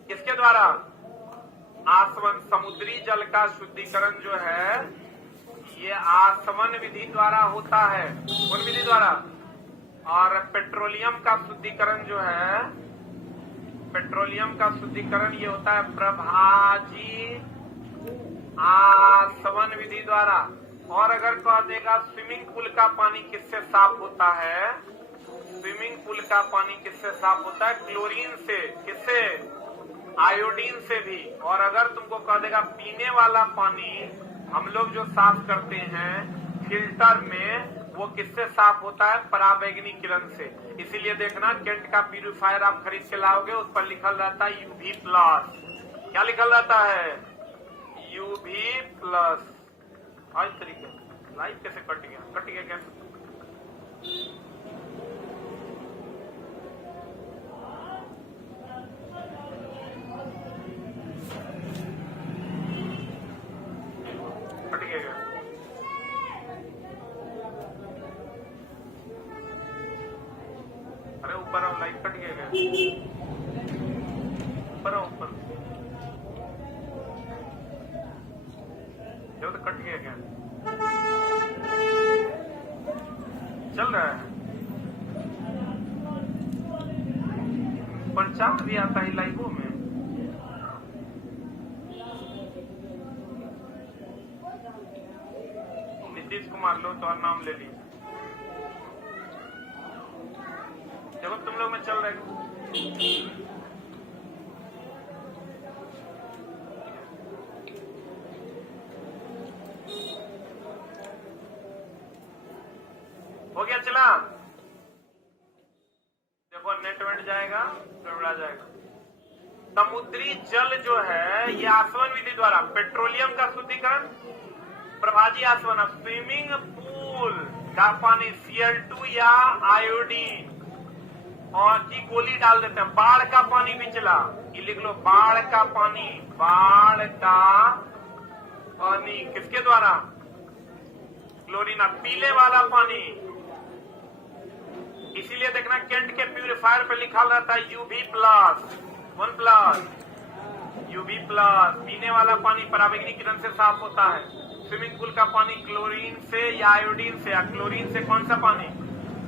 किसके द्वारा? आसवन। समुद्री जल का शुद्धिकरण जो है ये आसवन विधि द्वारा होता है। कौन विधि द्वारा? और पेट्रोलियम का शुद्धिकरण जो है, पेट्रोलियम का शुद्धिकरण ये होता है प्रभाजी आसवन विधि द्वारा। और अगर कह देगा स्विमिंग पूल का पानी किससे साफ होता है? स्विमिंग पूल का पानी किससे साफ होता है? क्लोरीन से। किससे? आयोडीन से भी। और अगर तुमको कह देगा पीने वाला पानी हम लोग जो साफ करते हैं फिल्टर में, वो किससे साफ होता है? पराबैंगनी किरण से। इसीलिए देखना केंट का प्यूरिफायर आप खरीद के लाओगे, उस पर लिखल रहता है यूवी प्लस। क्या लिखल रहता है? UV plus. आज तरीके लाइट कैसे कट गया कैसे? कट गया। अरे ऊपर आओ, लाइट कट गया। ऊपर आओ, ऊपर जो तो कट गया क्या? चल रहा है पंचांग भी आता है लाइवों में। नीतीश कुमार लो तो नाम ले लीजिए। देखो तुम लोग में चल रहा है। हो गया? चला देखो नेट वेट जाएगा तो उड़ा जाएगा। समुद्री जल जो है ये आसवन विधि द्वारा, पेट्रोलियम का शुद्धिकरण प्रभाजी आसवन, स्विमिंग पूल का पानी Cl2 या आयोडीन और की गोली डाल देते हैं। बाढ़ का पानी भी चला, ये लिख लो बाढ़ का पानी, बाढ़ का किसके द्वारा? क्लोरीन। पीले वाला पानी, इसीलिए देखना केंट के प्यूरिफायर पे लिखा रहता है UV plus, 1 plus, UV plus. पीने वाला पानी पराबैंगनी किरण से साफ होता है। स्विमिंग पूल का पानी क्लोरीन से या आयोडीन से, या क्लोरीन से कौन सा पानी?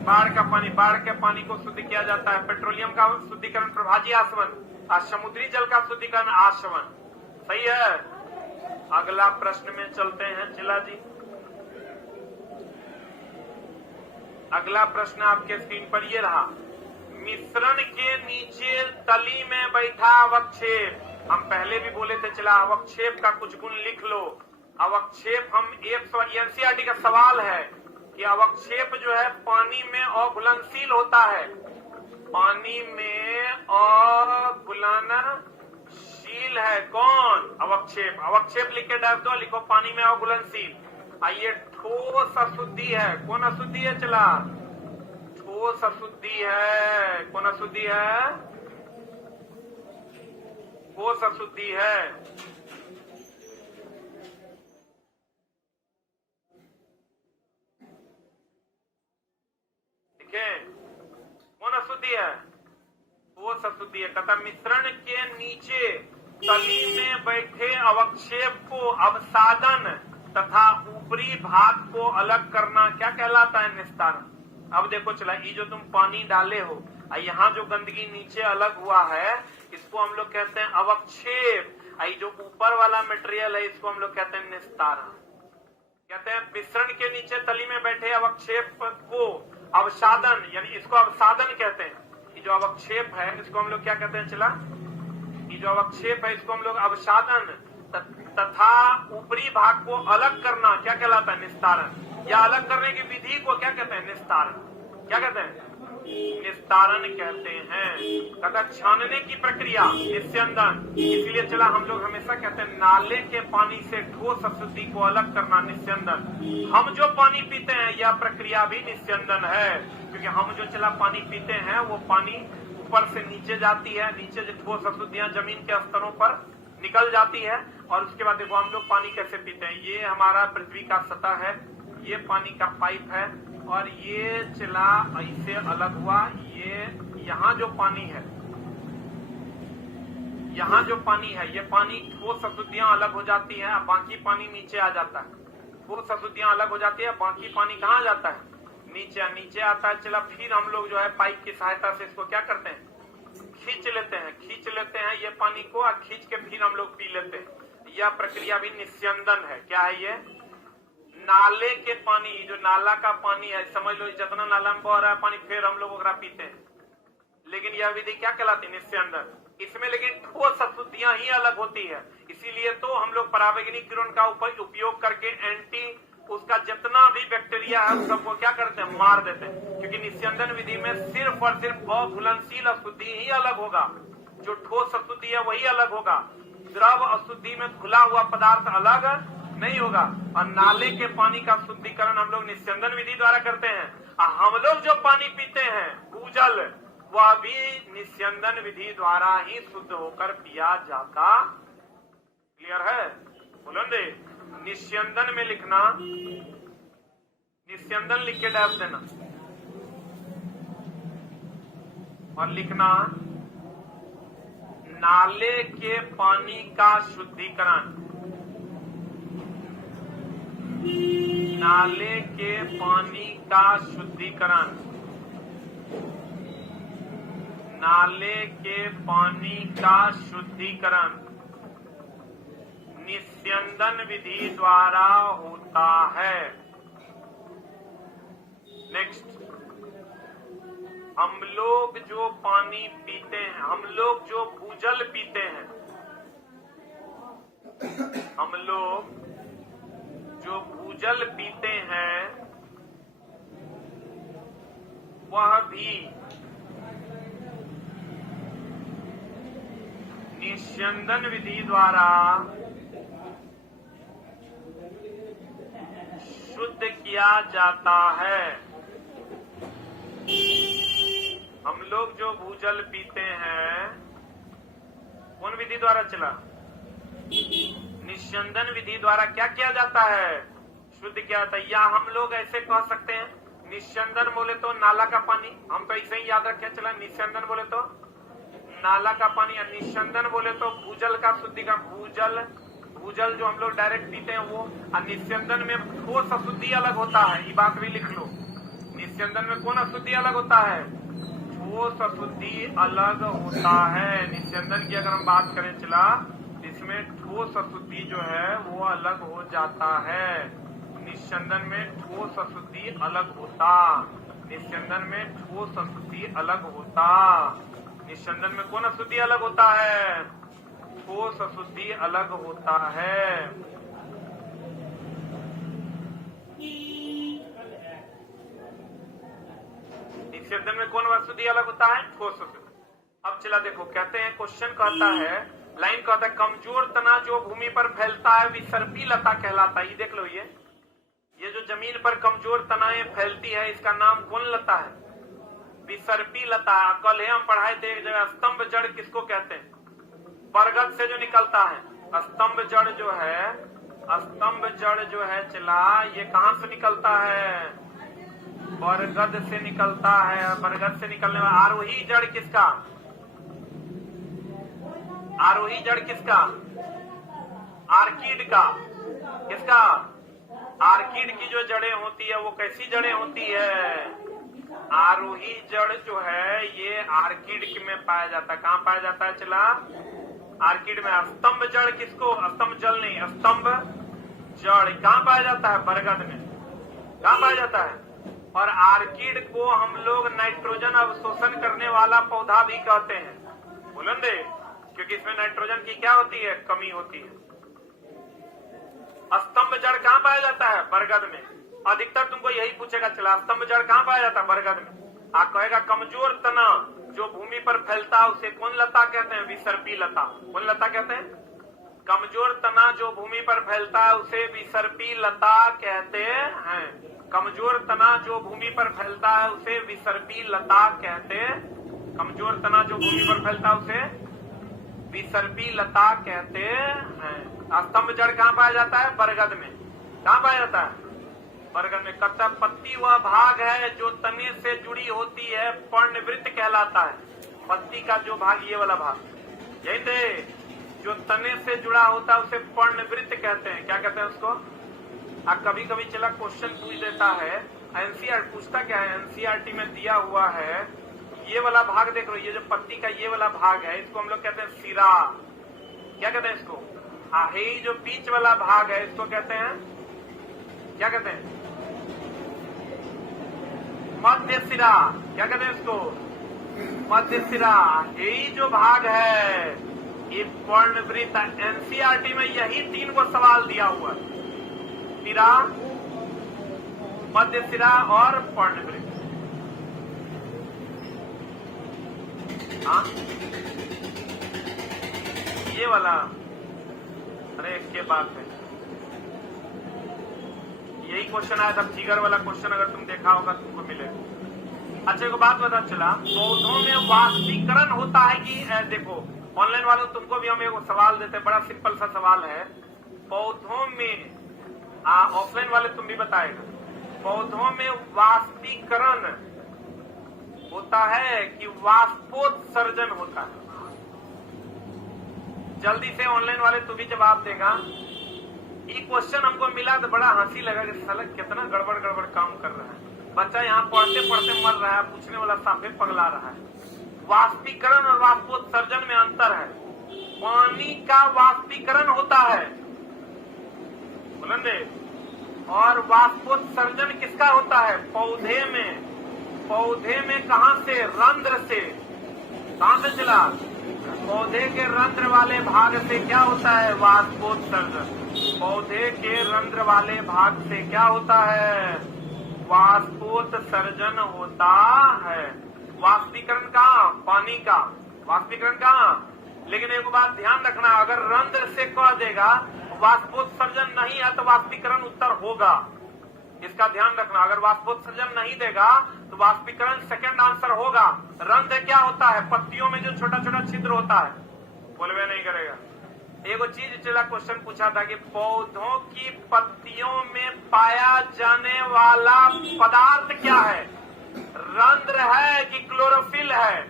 बाढ़ का पानी। बाढ़ के पानी को शुद्ध किया जाता है। पेट्रोलियम का शुद्धिकरण प्रभाजी आसवन, और समुद्री जल का शुद्धिकरण आसवन। सही है। अगला प्रश्न में चलते हैं चिला जी। अगला प्रश्न आपके स्क्रीन पर ये रहा, मिश्रण के नीचे तली में बैठा अवक्षेप। हम पहले भी बोले थे, चला अवक्षेप का कुछ गुण लिख लो। अवक्षेप हम एनसीईआरटी का सवाल है कि अवक्षेप जो है पानी में अघुलनशील होता है। पानी में अघुलनशील है कौन? अवक्षेप। अवक्षेप लिख के डाल दो, लिखो पानी में अघुलनशील। आइए, ठोस अशुद्धि है। कौन अशुद्धि है? चला ठोस अशुद्धि है। कौन अशुद्धि है? ठोस अशुद्धि है। ठीक है, कौन अशुद्धि है? ठोस अशुद्धि है। कहता मिश्रण के नीचे तली में बैठे अवक्षेप को अवसादन तथा ऊपरी भाग को अलग करना क्या कहलाता है? निस्तारण। अब देखो चला, ये जो तुम पानी डाले हो, यहाँ जो गंदगी नीचे अलग हुआ है, इसको हम लोग कहते हैं अवक्षेप। ये जो ऊपर वाला मटेरियल है, इसको हम लोग कहते हैं निस्तारण। कहते हैं मिश्रण के नीचे तली में बैठे अवक्षेप को अवसादन, यानी इसको अवसादन कहते हैं। ये जो अवक्षेप है, इसको हम लोग क्या कहते हैं? चला, ये जो अवक्षेप है, इसको हम लोग अवसादन तथा ऊपरी भाग को अलग करना क्या कहलाता है? निस्तारण। या अलग करने की विधि को क्या कहते हैं? निस्तारण। क्या कहते हैं? निस्तारण कहते हैं। कहता छानने की प्रक्रिया निस्यंदन। इसीलिए चला हम लोग हमेशा कहते हैं नाले के पानी से ठोस अशुद्धि को अलग करना निस्यंदन। हम जो पानी पीते हैं यह प्रक्रिया भी निस्यंदन है, क्योंकि हम जो चला पानी पीते हैं वो पानी ऊपर से नीचे जाती है, नीचे जो ठोस अशुद्धियां जमीन के स्तरों पर निकल जाती है। और उसके बाद देखो हम लोग पानी कैसे पीते हैं। ये हमारा पृथ्वी का सतह है, ये पानी का पाइप है, और ये चला ऐसे अलग हुआ। ये यहाँ जो पानी है, यहाँ जो पानी है, ये पानी ठोस अशुद्धियां अलग हो जाती है, बाकी पानी नीचे आ जाता है। ठोस अशुद्धियां अलग हो जाती है, बाकी पानी कहाँ जाता है? नीचे। नीचे आता है। चला फिर हम लोग जो है पाइप की सहायता से इसको क्या करते हैं? खींच लेते हैं। खींच लेते हैं ये पानी को, और खींच के फिर हम लोग पी लेते हैं। यह प्रक्रिया भी निस्यंदन है। क्या है ये? नाले के पानी, जो नाला का पानी है, समझ लो जितना नाला में बह रहा है पानी, फिर हम लोग ओकरा पीते हैं। लेकिन यह विधि क्या कहलाती है? निस्यंदन। इसमें लेकिन ठोस अशुद्धियां ही अलग होती है। इसीलिए तो हम लोग पराबैंगनी किरण का उपयोग करके एंटी उसका जितना भी बैक्टीरिया है उस सबको क्या करते हैं? मार देते हैं। क्योंकि निस्यंदन विधि में सिर्फ और सिर्फ अघुलनशील अशुद्धि ही अलग होगा, जो ठोस अशुद्धि है वही अलग होगा। द्रव अशुद्धि में घुला हुआ पदार्थ अलग नहीं होगा। और नाले के पानी का शुद्धिकरण हम लोग निस्यंदन विधि द्वारा करते हैं। और हम लोग जो पानी पीते हैं भूजल, वह भी निस्यंदन विधि द्वारा ही शुद्ध होकर पिया जाता। क्लियर है? बोलेंगे निस्यंदन में लिखना, निस्यंदन लिख के डाल देना, और लिखना नाले के पानी का शुद्धिकरण। नाले के पानी का शुद्धिकरण। नाले के पानी का शुद्धिकरण निस्यंदन विधि द्वारा होता है। नेक्स्ट, हम लोग जो पानी पीते हैं, हम लोग जो भूजल पीते हैं, हम लोग जो भूजल पीते हैं वह भी निस्यंदन विधि द्वारा शुद्ध किया जाता है। हम लोग जो भूजल पीते हैं कौन विधि द्वारा चला? निस्यंदन विधि द्वारा क्या किया जाता है? शुद्ध किया जाता है। या हम लोग ऐसे कह सकते हैं, निस्यंदन बोले तो नाला का पानी, हम तो ऐसे ही याद रखे चला, निस्यंदन बोले तो नाला का पानी, या निस्यंदन बोले तो भूजल का शुद्धिकरण, भूजल जो हम लोग डायरेक्ट पीते हैं वो। और निस्यंदन में ठोस अशुद्धि अलग होता है, ये बात भी लिख लो। निस्यंदन में कौन अशुद्धि अलग होता है? ठोस अशुद्धि अलग होता है। निस्यंदन की अगर हम बात करें चला, इसमें ठोस अशुद्धि जो है वो अलग हो जाता है। निस्यंदन में ठोस अशुद्धि अलग होता, निस्यंदन में ठोस अशुद्धि अलग होता। निस्यंदन में कौन अशुद्धि अलग होता है? ठोस अशुद्धि अलग होता है। निस्यंदन में कौन अशुद्धि अलग होता है? ठोस अशुद्धि। अब चला देखो, कहते हैं क्वेश्चन कहता है, लाइन कहता है, कमजोर तना जो भूमि पर फैलता है विसर्पी लता कहलाता है। ये देख लो, ये जो जमीन पर कमजोर तनाएं फैलती है इसका नाम कौन लता है? विसर्पी लता। कल हम पढ़ाए थे एक जगह, स्तंभ जड़ किसको कहते हैं? बरगद से जो निकलता है स्तंभ जड़ जो है, स्तंभ जड़ जो है चला, ये कहां से निकलता है? बरगद से निकलता है। बरगद से निकलने वाला आरोही जड़ किसका? आरोही जड़ किसका? आर्किड का। किसका? आर्किड की जो जड़ें होती है वो कैसी जड़ें होती है? आरोही जड़ जो है ये आर्किड में पाया जाता है। कहाँ पाया जाता है चला? आर्किड में। स्तंभ जड़ किसको? स्तंभ जल नहीं, स्तंभ जड़ कहाँ पाया जाता है? बरगद में। कहाँ पाया जाता है? और आर्किड को हम लोग नाइट्रोजन अवशोषण करने वाला पौधा भी कहते हैं, बुलंदे, क्योंकि इसमें नाइट्रोजन की क्या होती है? कमी होती है। स्तंभ जड़ कहाँ पाया जाता है? बरगद में। अधिकतर तुमको यही पूछेगा चला, स्तंभ जड़ कहाँ पाया जाता है? बरगद में। आप कहेगा कमजोर तना जो भूमि पर फैलता है उसे कौन लता कहते हैं? विसर्पी लता। कौन लता कहते हैं? कमजोर तना जो भूमि पर फैलता है उसे विसर्पी लता कहते हैं। कमजोर तना जो भूमि पर फैलता है उसे विसर्पी लता कहते हैं। कमजोर तना जो भूमि पर फैलता है उसे विसर्पी लता कहते हैं। स्तंभ जड़ कहाँ पाया जाता है? बरगद में। कहाँ पाया जाता है? बरगद में। कत्ता पत्ती वह भाग है जो तने से जुड़ी होती है, पर्णवृत्त कहलाता है। पत्ती का जो भाग, ये वाला भाग यही थे, जो तने से जुड़ा होता है उसे पर्णवृत्त कहते हैं। क्या कहते हैं उसको? कभी कभी चला क्वेश्चन पूछ देता है, एनसीईआरटी पूछता क्या है, एनसीईआरटी में दिया हुआ है, ये वाला भाग देख लो, ये जो पत्ती का ये वाला भाग है इसको हम लोग कहते हैं सिरा। क्या कहते हैं इसको? ये जो बीच वाला भाग है इसको कहते हैं, क्या कहते हैं? मध्य सिरा। क्या कहते हैं इसको? मध्य सिरा। यही जो भाग है ये पर्णवृत्त। एनसीईआरटी में यही 3 को सवाल दिया हुआ है, सिरा, मध्य सिरा और पर्णवृत्त। हाँ, ये वाला, अरे क्या बात है, यही क्वेश्चन आया था, फिगर वाला क्वेश्चन अगर तुम देखा होगा तुमको मिलेगा। अच्छा एक बात पता चला, पौधों में वाष्पीकरण होता है कि देखो ऑनलाइन वालों तुमको भी हम एक सवाल देते हैं, बड़ा सिंपल सा सवाल है। पौधों में, ऑफलाइन वाले तुम भी बताएगा, पौधों में वाष्पीकरण होता है कि वाष्पोत्सर्जन होता है? जल्दी से ऑनलाइन वाले तू भी जवाब देगा। ये क्वेश्चन हमको मिला तो बड़ा हंसी लगा कि साला कितना गड़बड़ गड़बड़ काम कर रहा है बच्चा, यहाँ पढ़ते पढ़ते मर रहा है, पूछने वाला साफे पगला रहा है। वाष्पीकरण और वाष्पोत्सर्जन में अंतर है। पानी का वाष्पीकरण होता है बुलंदे, और वाष्पोत्सर्जन किसका होता है? पौधे में। पौधे में कहां से? रंध्र से। कहां से चला? पौधे के रंध्र वाले भाग से क्या होता है? वाष्पोत्सर्जन। पौधे के रंध्र वाले भाग से क्या होता है? वाष्पोत्सर्जन होता है। वाष्पीकरण कहाँ? पानी का। वाष्पीकरण कहाँ? लेकिन एक बात ध्यान रखना, अगर रंध्र से कह देगा वाष्पोत्सर्जन नहीं है तो वाष्पीकरण उत्तर होगा, इसका ध्यान रखना। अगर वाष्पोत्सर्जन नहीं देगा तो वाष्पीकरण सेकंड आंसर होगा। रंध्र क्या होता है? पत्तियों में जो छोटा छोटा छिद्र होता है, बोलवे नहीं करेगा, एगो चीज चला क्वेश्चन पूछा था कि पौधों की पत्तियों में पाया जाने वाला पदार्थ क्या है, रंध्र है कि क्लोरोफिल है।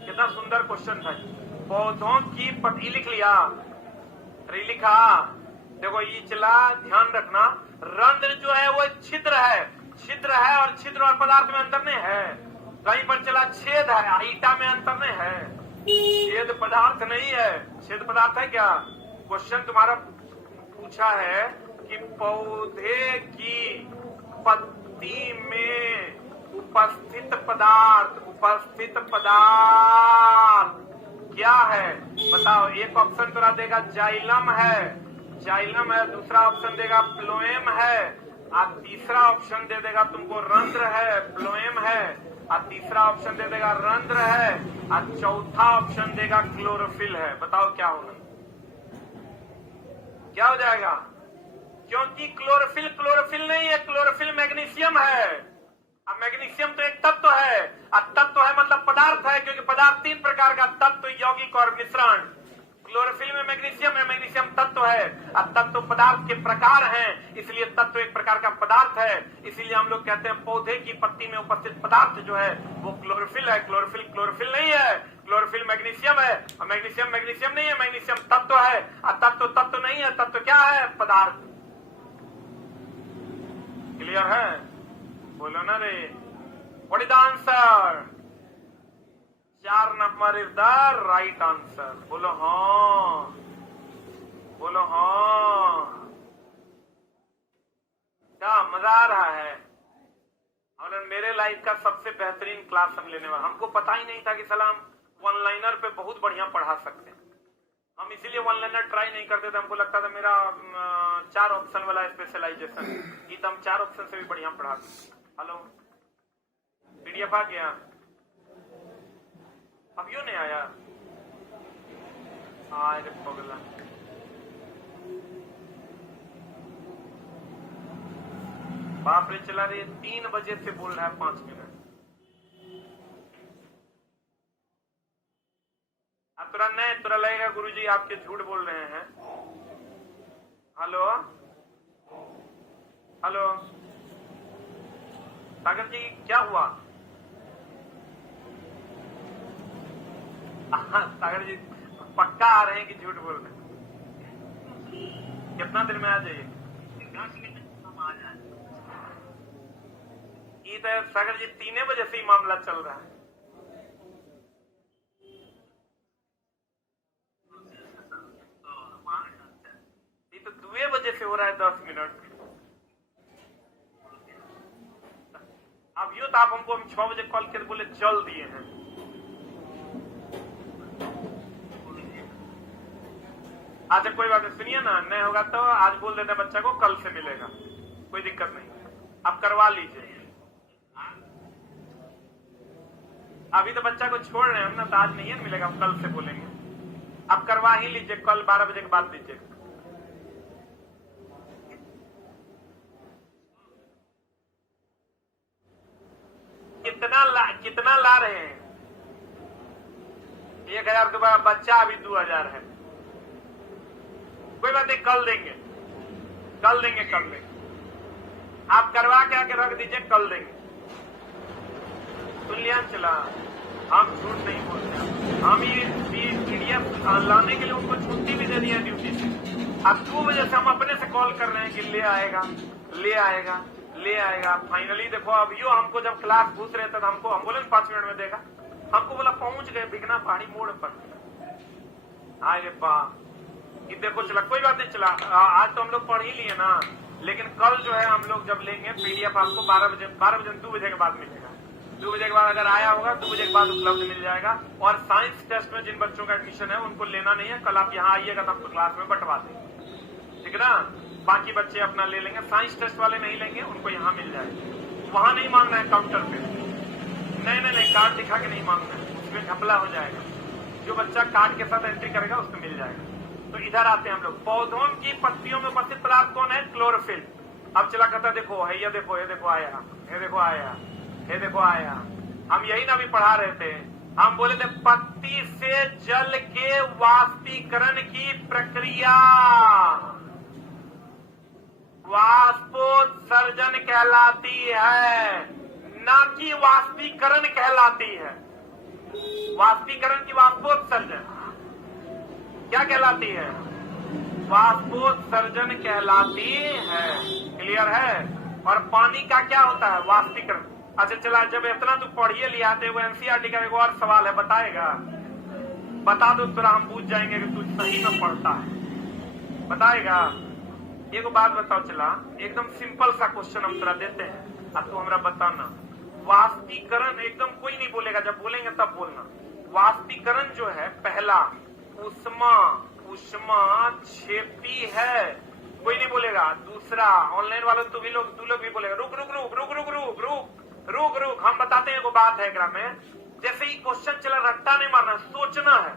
कितना सुंदर क्वेश्चन था। पौधों की पत्ती लिख लिया, अरे लिखा, देखो ये चला ध्यान रखना, रंध्र जो है वो छिद्र है, छिद्र है और छिद्र और पदार्थ में अंतर नहीं है। कहीं पर चला छेद है, ईटा में अंतर नहीं है, छेद पदार्थ नहीं है। छेद पदार्थ है क्या? क्वेश्चन तुम्हारा पूछा है कि पौधे की पत्ती में उपस्थित पदार्थ क्या है, बताओ। एक ऑप्शन तो देगा जाइलम है, जाइलम है, दूसरा ऑप्शन देगा फ्लोएम है, और तीसरा ऑप्शन दे देगा तुमको रंध्र है, फ्लोएम है, और तीसरा ऑप्शन दे देगा रंध्र है, और चौथा ऑप्शन देगा क्लोरोफिल है। बताओ क्या होगा, क्या हो जाएगा? क्योंकि क्लोरोफिल नहीं है, क्लोरोफिल मैग्नीशियम है। अब मैग्नीशियम तो एक तत्व है, और तत्व है मतलब पदार्थ है, क्योंकि पदार्थ 3 प्रकार का, तत्व, यौगिक और मिश्रण। क्लोरोफिल में मैग्नीशियम है, मैग्नीशियम तत्व है, और तत्व पदार्थ के प्रकार हैं, इसलिए तत्व एक प्रकार का पदार्थ है। इसीलिए हम लोग कहते हैं पौधे की पत्ती में उपस्थित पदार्थ जो है वो क्लोरोफिल है। क्लोरोफिल नहीं है, क्लोरोफिल मैग्नीशियम है, और मैग्नीशियम नहीं है, मैग्नीशियम तत्व है, और तत्व नहीं है, तत्व क्या है? पदार्थ। क्लियर है? बोलो ना रे, what is the answer? 4 number is the right answer. बोलो हाँ, बोलो हाँ। क्या मजा आ रहा है? और मेरे लाइफ का सबसे बेहतरीन क्लास हम लेने वाले। हमको पता ही नहीं था कि सलाम वन लाइनर पे बहुत बढ़िया पढ़ा सकते हैं। हम इसीलिए वन लाइनर ट्राई नहीं करते थे, हमको लगता था मेरा 4 ऑप्शन वाला स्पेशलाइजेशन, ये तो हम 4 ऑप्शन से भी बढ़िया पढ़ाते। हेलो, पीडीएफ आ गया? अब क्यों नहीं आया? अरे पगला, बाप रे, चला रही 3 बजे से बोल रहा है 5 मिनट। अब तुरा लगेगा गुरुजी आपके झूठ बोल रहे हैं। हेलो हेलो सागर जी, क्या हुआ? सागर जी पक्का आ रहे हैं कि झूठ बोल रहे हैं? कितना देर में आ जाइए? 10 मिनट हम आ जाए। ये तो सागर जी 3 बजे से ही मामला चल रहा है। ये तो 2 बजे से हो रहा है 10 मिनट। अब यूं तो आप हमको हम 6 बजे कॉल करके बोले चल दिए हैं। अच्छा कोई बात नहीं, सुनिए ना, नहीं होगा तो आज बोल देते हैं बच्चा को कल से मिलेगा, कोई दिक्कत नहीं, आप करवा लीजिए। अभी तो बच्चा को छोड़ रहे हैं हम ना, तो आज नहीं है मिलेगा, हम कल से बोलेंगे। आप करवा ही लीजिए, कल 12 बजे के बाद दीजिए। कितना ला रहे हैं? 1000 के बाद बच्चा अभी 2000 है। कोई बात नहीं, कल देंगे। आप करवा के आके रख दीजिए, कल देंगे। सुन लिया? चला, हम झूठ नहीं बोलते। हम ये पीडीएफ लाने के लिए उनको छुट्टी भी दे दी है ड्यूटी से। अब 2 बजे से हम अपने से कॉल कर रहे हैं कि ले आएगा। फाइनली देखो, अब यो हमको जब क्लास पूछ रहे थे तो हम बोले 5 मिनट में देगा। हमको बोला पहुंच गए बिगना पहाड़ी मोड़ पर। अरे वाह, ये देखो चला, कोई बात नहीं, चला आज तो हम लोग पढ़ ही लिए ना, लेकिन कल जो है हम लोग जब लेंगे पीडीएफ आपको 12 बजे 2 बजे के बाद मिलेगा। 2 बजे के बाद अगर आया होगा 2 बजे के बाद उपलब्ध मिल जाएगा। और साइंस टेस्ट में जिन बच्चों का एडमिशन है उनको लेना नहीं है, कल आप यहाँ आइएगा तब तो क्लास में बंटवा देंगे, ठीक है ना। बाकी बच्चे अपना ले लेंगे, साइंस टेस्ट वाले नहीं लेंगे, उनको यहाँ मिल जाएगा। वहां नहीं मांगना है काउंटर पे, नहीं कार्ड दिखा के नहीं मांगना है, उसमें घपला हो जाएगा। जो बच्चा कार्ड के साथ एंट्री करेगा उसको मिल जाएगा। तो इधर आते हैं हम लोग, पौधों की पत्तियों में उपस्थित पदार्थ कौन है? क्लोरोफिल। अब चला कहता देखो है, ये देखो आया। हम यही ना भी पढ़ा रहे थे, हम बोले थे पत्ती से जल के वाष्पीकरण की प्रक्रिया वाष्पोत्सर्जन कहलाती है, ना कि वाष्पीकरण कहलाती है। वाष्पीकरण की वाष्पोत्सर्जन क्या कहलाती है? वाष्पोत्सर्जन कहलाती है। क्लियर है? और पानी का क्या होता है? वाष्पीकरण। अच्छा चला, जब इतना तू पढ़िए लिया तो वो एनसीईआरटी का एक और सवाल है, बताएगा? बता दो तुरा, हम पूछ जाएंगे कि तू सही में पढ़ता है। बताएगा? एक बात बताओ, चला एकदम सिंपल सा क्वेश्चन हम तुरा देते हैं, अब तू हमरा बताना। वाष्पीकरण एकदम कोई नहीं बोलेगा, जब बोलेंगे तब बोलना। वाष्पीकरण जो है पहला उष्मा क्षेपी है, कोई नहीं बोलेगा। दूसरा ऑनलाइन वालों तू लोग भी बोलेगा रुक रुक रुक रुक रुक रुक रुक रुक रुक। हम बताते हैं, को बात है ग्राम में, जैसे ही क्वेश्चन चला रट्टा नहीं मारना, सोचना है।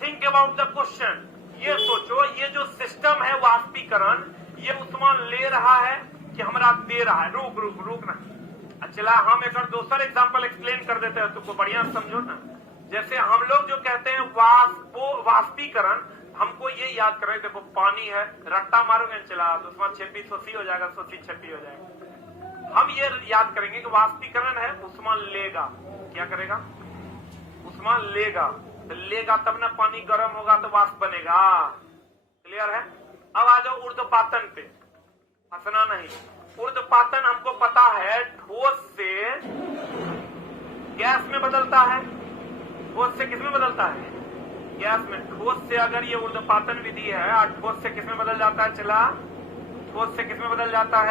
Think about the question. ये सोचो, ये जो सिस्टम है वाष्पीकरण, ये उष्मा ले रहा है कि हमरा दे रहा है? रुक रुक रुक ना। चला हम एक और दूसरा एग्जांपल एक्सप्लेन कर देते हैं, तुमको बढ़िया समझो ना। जैसे हम लोग जो कहते हैं वाष्पीकरण, हमको ये याद कर रहे, देखो पानी है, रट्टा मारोगे चला तो उसमें छेपी सोसी हो जाएगा, सोसी छेपी हो जाएगा। हम ये याद करेंगे कि वाष्पीकरण है, उष्मा लेगा। क्या करेगा? उष्मा लेगा। तो लेगा तब ना पानी गर्म होगा तो वाष्प बनेगा। क्लियर है? अब आ जाओ ऊर्ध्वपातन पे, हंसना नहीं। ऊर्ध्वपातन हमको पता है ठोस से गैस में बदलता है। ठोस से किस में बदलता है? गैस में। ठोस से अगर ये ऊर्ध्वपातन विधि है, ठोस से किस में बदल जाता है? चला ठोस से किस में बदल जाता है?